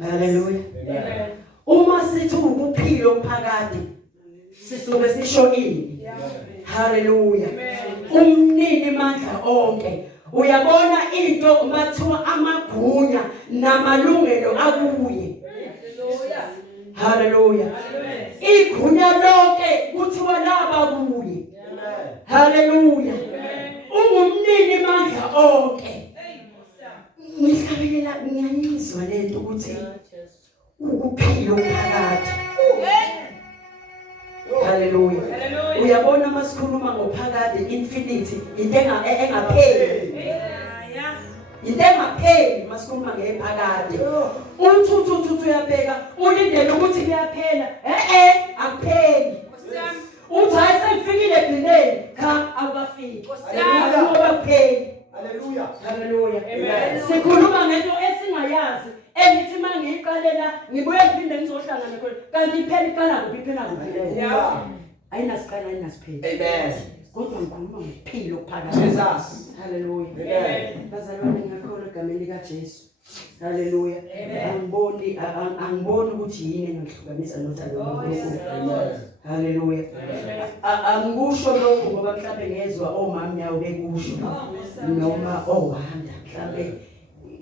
Hallelujah. Uma sithi ukuphila phakathi sisuke sisho ini? Hallelujah. Umnini mandla onke. Uyabona into mathiwa amagunya namalungelo akuye. Hallelujah. Igunya lonke kuthiwa laba kuye. Hallelujah. Ungumnini mandla onke. Ngihlabelela ngiyayizwa lento ukuthi ukuphila phakathi. Hallelujah. Uyabona masikhuluma ngophakathi infinity into engapheli. Into engapheli masikhuluma ngephakathi. Uthuthu uyabheka ulindele ukuthi kuyaphela. Akupheli. Uthi ayisefikile ebhineni cha akafiki. Ngoba kupheli. Hallelujah. Hallelujah. Amen. Sikhuluma ngento esingayazi. Engithi mangiyiqalela ngibuye ngiphinde ngizohlangana khona kanti iphela iqala kuphi iphela kuphi. Ayinasiqala ayinasiphela. Amen. Kodwa ngikhuluma ngokuphila phakathi. Jesus. Hallelujah. Amen. Bazalwane ngiyakholwa egameni lika Jesu. Hallelujah. Angiboni ukuthi yini engihlukanisa nothando loNkulunkulu. Hallelujah. Angikusho lokho ngoba mhlawumbe ngezwe omama nyawo bekusho noma owanda mhlawumbe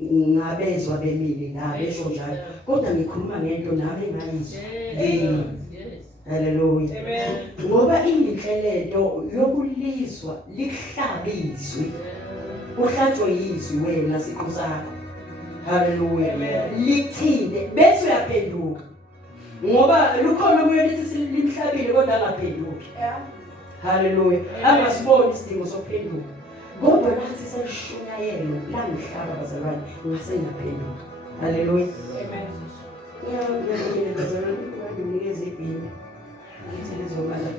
ngabezwa bemile nabesho njalo kodwa ngikhuluma ngento nawe engayizwa. Hallelujah. Ngoba inhlelelo yokulizwa lihlabizwe uhlatshwe yizwi wena siqu sakho. Hallelujah. Lithinde bese uyaphenduka. Ngoba lukhona umoya lithi silimhlabile kodwa angaphenduki. Hallelujah. Angasiboni isidingo sokuphenduka. Kodwa nathi selishunyayelo la ngihlaba bazalwane ngase ngaphenduka. Hallelujah. Ngiyabingelela bazalwane nginikeze ibhini. Ngithi lizomala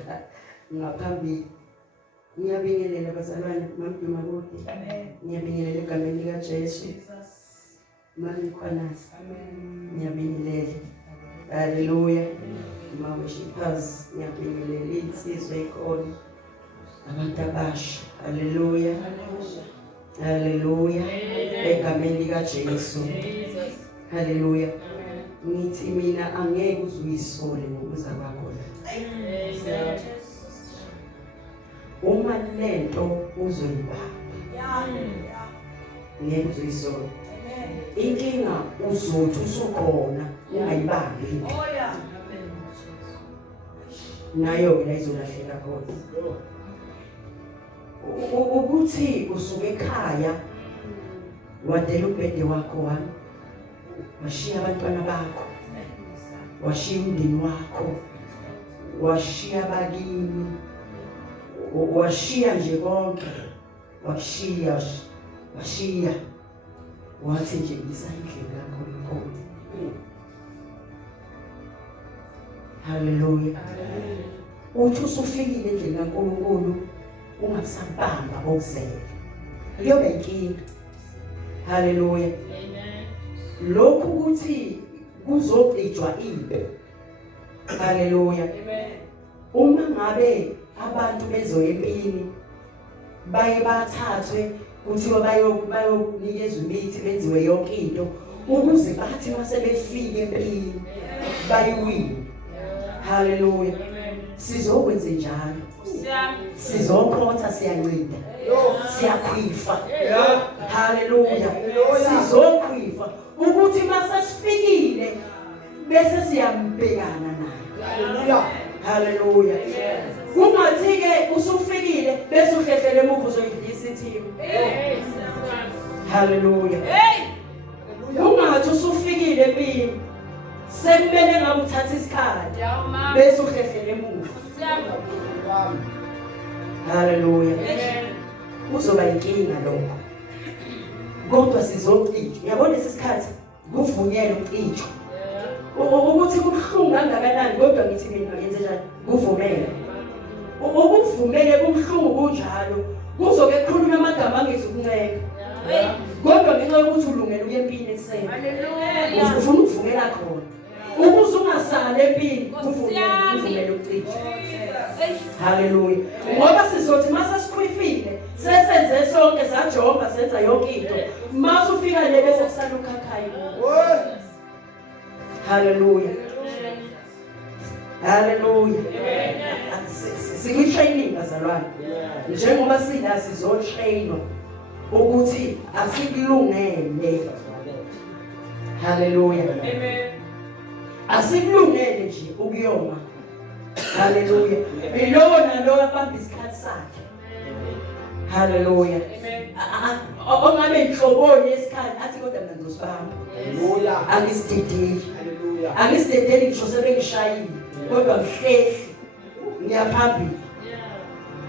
ngaphambili. Ngiyabingelela bazalwane mamduma konke. Ngiyabingelela egameni lika Jesu. Mami khonasi. Ngiyabingelela. Hallelujah. Worshipers, ngiyabingelela insizwa ikhona. Abantu abasha. Hallelujah. Hallelujah. Egameni lika Jesu. Hallelujah. Ngithi mina angeke uzuyisole ngokuza kwakho. Uma lento uzoyibamba. Ngeke uzuyisole. Inkinga uzothi usukhona ungayibambi. Nayo la izolahleka khona. Ukuthi usuke ekhaya wadela ubhede wakho wami. Washiya abantwana bakho. Washiya umndeni wakho. Washiya abakini. Washiya nje konke. Washiya. Wathi nje isandla lakho likhona. Hallelujah. Uthi usufikile endlini kaNkulunkulu ungasabamba okuzele. Kuyoba inkinga. Hallelujah. Amen. Lokhu ukuthi kuzocijwa impe. Hallelujah. Amen. Uma ngabe abantu bezoya empini baye bathathwe kuthiwa bayonikezwe imithi benziwe yonke into ukuze bathi mase befika empini bayiwini. Hallelujah. Sizokwenza njalo. Sizokhotha siyancida. Siyakhwifa. Hallelujah. Sizokhwifa ukuthi mase sifikile bese siyambhekana naye. Hallelujah. Hallelujah. Kungathi ke usufikile bese uhlehlele emuva uzoyidlisa ithimba. Hallelujah. Kungathi usufikile empini sekumele ngabe uthatha isikhathi bese uhlehlele emuva. Hallelujah. Kuzoba inkinga lokho. Kodwa sizocija. Uyabona isikhathi kuvunyelwe ucija. Ukuthi kubhlungu kangakanani kodwa ngithi mina yenze njani kuvumela. Ukuvumele kubhlungu kunjalo kuzoke khulunywa amagama angezukunceka. Kodwa ngenxa yokuthi ulungele ukuya empini ekuseni. Hallelujah. Ufuna ukuvukela khona. Ukuze ungasali empini, uvumele ukucisha. Hallelujah. Ngoba sizothi mase sikhwifile, sesenze sonke sajoba senza yonke into. Mase ufika le bese kusala ukhakhaya. Hallelujah. Hallelujah. Siku-training bazalwane. Njengoba sila sizo-trainwa ukuthi asikulungele. Hallelujah. Amen. Asikulungele nje ukuyoma. Hallelujah. Ilowo nalowo abamba isikhathi sakhe. Hallelujah. Ongabe inhloboni yesikhathi athi kodwa mina ngizosibamba. Hallelujah. Angisidedeli. Hallelujah. Angisidedeli ngisho sebengishayile. Kodwa ngihlehli. Ngiyaphambili.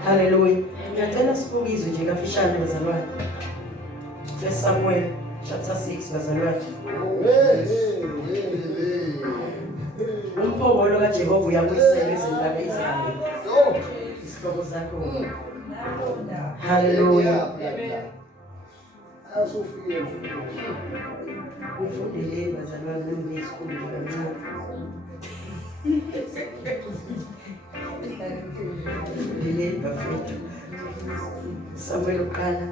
Hallelujah. Ngiyacela sibukizwe nje kafishane bazalwane. 1 Samuel chapter 6 bazalwane. Umphongolo kaJehova uyabuyisela izindaba ezinhle. Isihloko sakho. Hallelujah. Asufike. Ufundele bazalwane nesikhulu kancane. Ufundele bafethu. Samuel uqala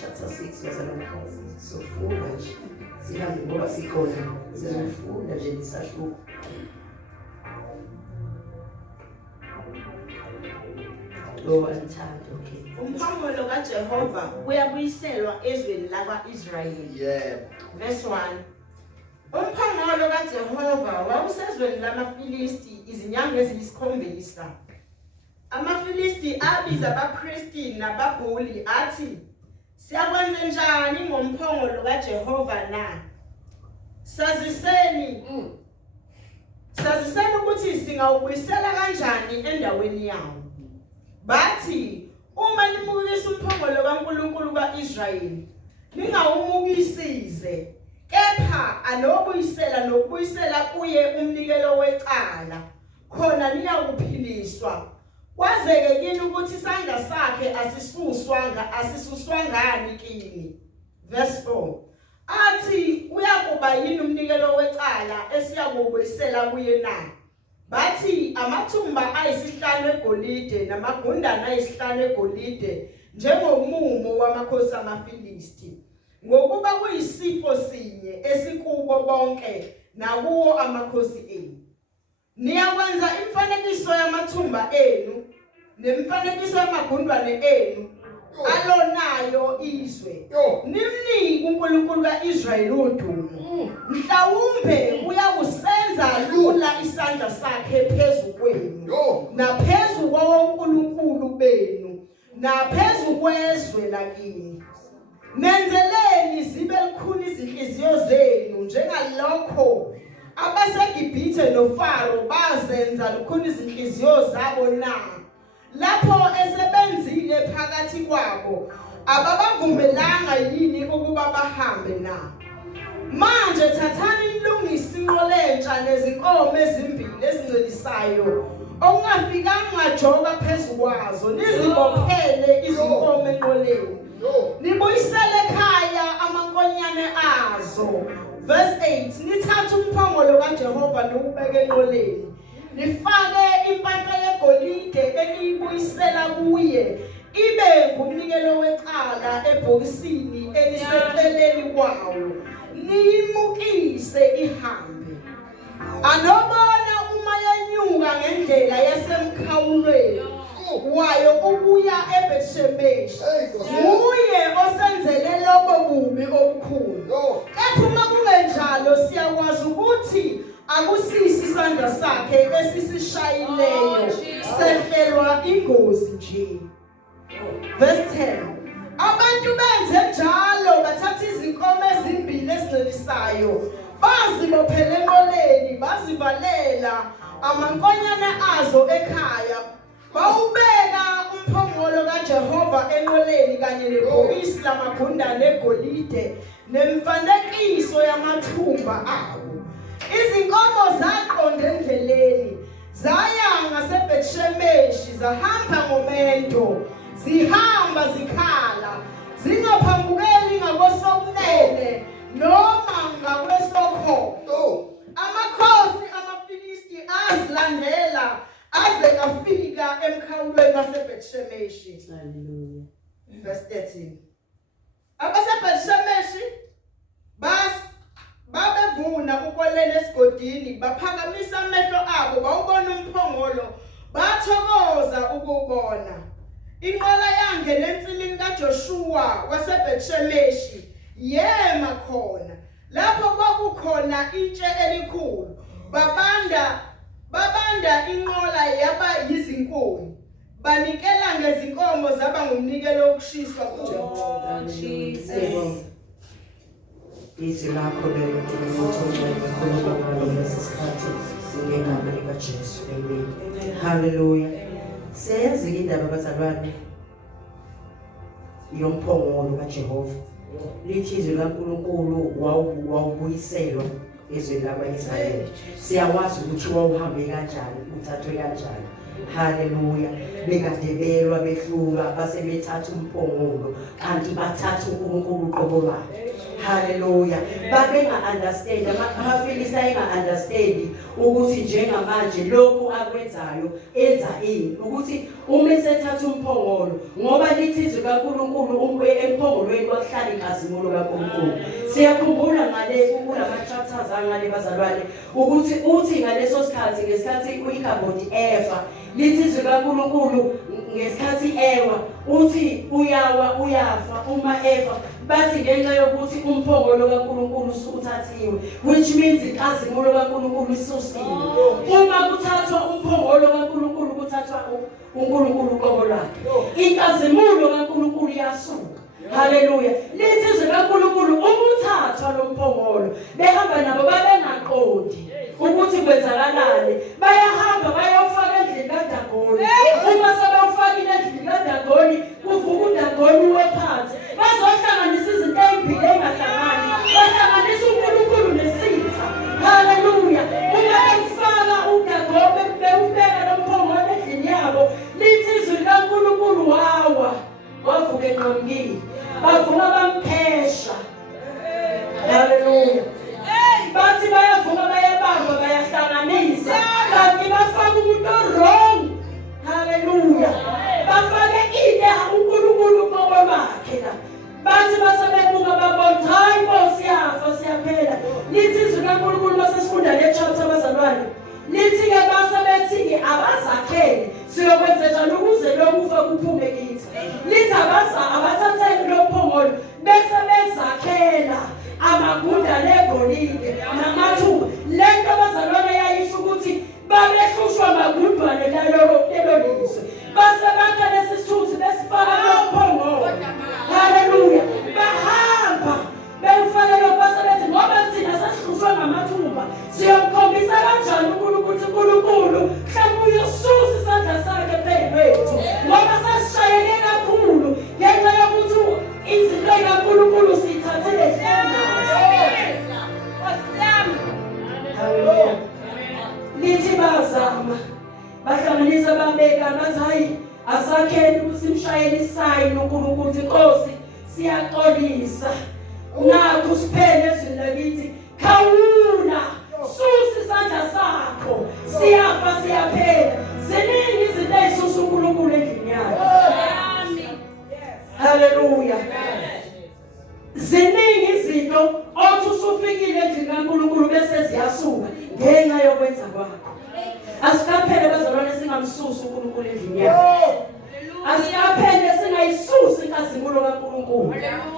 chapter 6 bazalwane. Sofunda nje. Sihambe ngoba sikhona. Sizofunda nje nisahluko. Lo anthanda okay. Umphongolo kaJehova uyabuyiselwa ezweni lakwa-Israyeli. Yebo. Verse 1. Umphongolo kaJehova wawusezweni lamaFilisti izinyanga eziyisikhombisa. AmaFilisti abiza abapristi nababhuli athi, "Siyakwenza njani ngomphongolo kaJehova na? Saziseni ukuthi singawubuyisela kanjani endaweni yawo." Bathi, "Uma nimukisa umphongolo kaNkulunkulu kaIsrayeli, ningawumukisize, kepha anobuyisela nokubuyisela kuye umnikelo wecala, khona niyakuphiliswa. Kwazeke kini ukuthi isandla sakhe asisuswangani kini." Verse 4. Athi, "Uyakuba yini umnikelo wecala esiyakubuyisela kuye na?" Bathi, "Amathumba ayisihlanu egolide namagundane ayisihlanu egolide njengomumo wamakhosi amaFilisti, ngokuba kuyisipho sinye esikubo bonke nakuwo amakhosi enu. Niyakwenza imfanekiso yamathumba enu nemfanekiso yamagundane enu alonayo izwe. Nimnike uNkulunkulu kaIsrayeli udumo. Mhlawumbe uyakusenza lula isandla sakhe phezu kwenu, naphezu kwawonkulunkulu benu, naphezu kwezwe lakini. Menzeleni zibe lukhuni izinhliziyo zenu njengalokho abaseGibhithe noFaro bazenza lukhuni izinhliziyo zabo na. Lapho esebenzile phakathi kwabo, ababavumelanga yini ukuba bahambe na? Manje thathani nilungise inqo lentsha nezinkomo ezimbili ezingcelisayo okungafikanga joka phezu kwazo, nizibophele izinkomo enqoleni. Nibuyisele ekhaya amankonyane azo." Verse 8. Nithathe umphongolo kaJehova niwubeke enqoleni. Nifake impahla yegolide eniyibuyisela kuye ibe ngumnikelo wecala ebhokisini eliseceleni kwawo. Niyimukise ihambe. Anobona uma yenyuka ngendlela yasemkhawulweni wayo ukuya eBethshemeshi, nguye osenzele lobo bubi obukhulu. Kepha uma kungenjalo siyakwazi ukuthi akusisi isandla sakhe esisishayileyo, sehlelwa ingozi nje. Verse 10. Abantu benze njalo, bathatha izinkomo ezimbili ezingcelisayo, bazibophela enqoleni, bazivalela amankonyane azo ekhaya. Bawubeka umphongolo kaJehova enqoleni kanye nebhokisi lamagundane egolide nemfanekiso yamathumba abo. Izinkomo zaqonda endleleni, zaya ngaseBethshemeshi, zahamba ngomendo, zihamba zikhala, zingaphambukeli ngakwesokunene noma ngakwesokhohlo. Amakhosi amaFilisti azilandela aze afika emkhawulweni waseBhethshemeshi. Hallelujah. Verse 13. AbaseBhethshemeshi babevuna ukoleni esigodini, baphakamisa amehlo abo bawubona umphongolo, bathokoza ukubona. Inqola yangena ensimini kaJoshua waseBhethshemeshi yema khona. Lapho kwakukhona itshe elikhulu, babanda inqola yaba yizinkuni, banikela ngezinkomo zaba ngumnikelo wokushiswa kuJehova. Jesus. Izwi lakho lelo ngilothola ukukhuluma ngesikhathi ngegama lika Jesu. Amen. Hallelujah. Siyazi indaba bazalwane yomphongolo kaJehova. Lithi izwi laNkulunkulu wawubuyiselwa ezweni labaIsrayeli. Siyawazi ukuthi wawuhambe kanjani, uthathwe kanjani. Hallelujah. Bekadebelwa behlulwa basebethatha umphongolo kanti bathatha uNkulunkulu uqobo lwakhe. Hallelujah. Babenga understand, amaFilisti ayinga understand ukuthi njengamanje lokhu akwenzayo enza ini, ukuthi uma esethatha umphongolo ngoba lithi izwi kaNkulunkulu emphongolweni kwakuhlala inkazimulo kaNkulunkulu. Siyakhumbula ngale kulama chapters angale bazalwane ukuthi uthi ngaleso sikhathi ngesikhathi uIkhabodi efa, lithi izwi kaNkulunkulu ngesikhathi ewa uthi uyawa uyafa uma efa, bathi ngenxa yokuthi umphongolo kaNkulunkulu usuthathiwe, which means inkazimulo kaNkulunkulu isusiwe. Uma kuthathwa umphongolo kaNkulunkulu kuthathwa uNkulunkulu uqobo lwakhe, inkazimulo kaNkulunkulu iyasuka. Hallelujah. Lithi izwi kaNkulunkulu umuthathwa lo mphongolo behamba nabo babengaqondi ukuthi kwenzakalani, bayahamba bayofaka endlini kaDagoni. Uma sebewufakile endlini kaDagoni kuvuka uDagoni uwe phansi, bazohlanganisa izinto eziphile engahlangani, bahlanganisa uNkulunkulu nesitha. Hallelujah. Uma befaka uDagoni bewubeka lo mphongolo endlini yabo, lithi izwi kaNkulunkulu wavuka enqamukile, bavuka bamphesha. Hallelujah. Bathi bayavuka bayabamba bayahlanganisa kanti bafaka umuntu wrong. Hallelujah. Bafake into uNkulunkulu uqobo lwakhe la. Bathi basebebuka babona hayi Nkosi yafa siyaphela. Lithi izwi kaNkulunkulu basesifunda le chapter bazalwane. Lithi ke basebethi ke abazakhele siyokwenza njalo ukuze lokufa kuphume kithi. Lithi abathathe lo phongolo bese bezakhela amagunda legolide namathuba. Lento bazalwane yayisho ukuthi babehlushwa amagundwane lelo lizwe. Base bakha lesithuthi besifaka lophongolo. Hallelujah. Bahamba befaka lo basebethi ngoba sina sasihlushwa ngamathumba siyomkhombisa kanjani uNkulunkulu mhlawumbe uyosusa isandla sakhe phezu kwethu ngoba sasishayeke kakhulu ngenxa yokuthi izinto zikaNkulunkulu sithathile Hallelujah. Lithi bazama bahlanganisa babeka bathi hayi asakheni usimshayele isayini uNkulunkulu Inkosi siyaxolisa nakho siphele ezweni lakithi khawula susa isandla sakho siyafa siyaphela. Ziningi izinto ezisusa uNkulunkulu endlini yakhe. Hallelujah. Ziningi izinto othi usufikile endlini kaNkulunkulu bese ziyasuka ngenxa yokwenza kwakho. Asikaphele bazalwane singamsusi uNkulunkulu endlini yakhe. Asikaphele singayisusi inkazimulo kaNkulunkulu.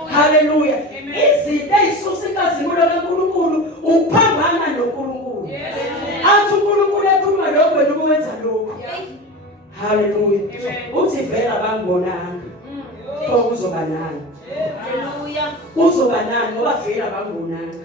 Hallelujah. Izinto ezisusa inkazimulo kaNkulunkulu ukuphambana noNkulunkulu. Athi uNkulunkulu ekhuluma lokho wena ukwenza lokho. Hallelujah. Uthi vela bangibonanga. Pho kuzoba nani? Hallelujah. Kuzoba nani ngoba vela bangibonanga.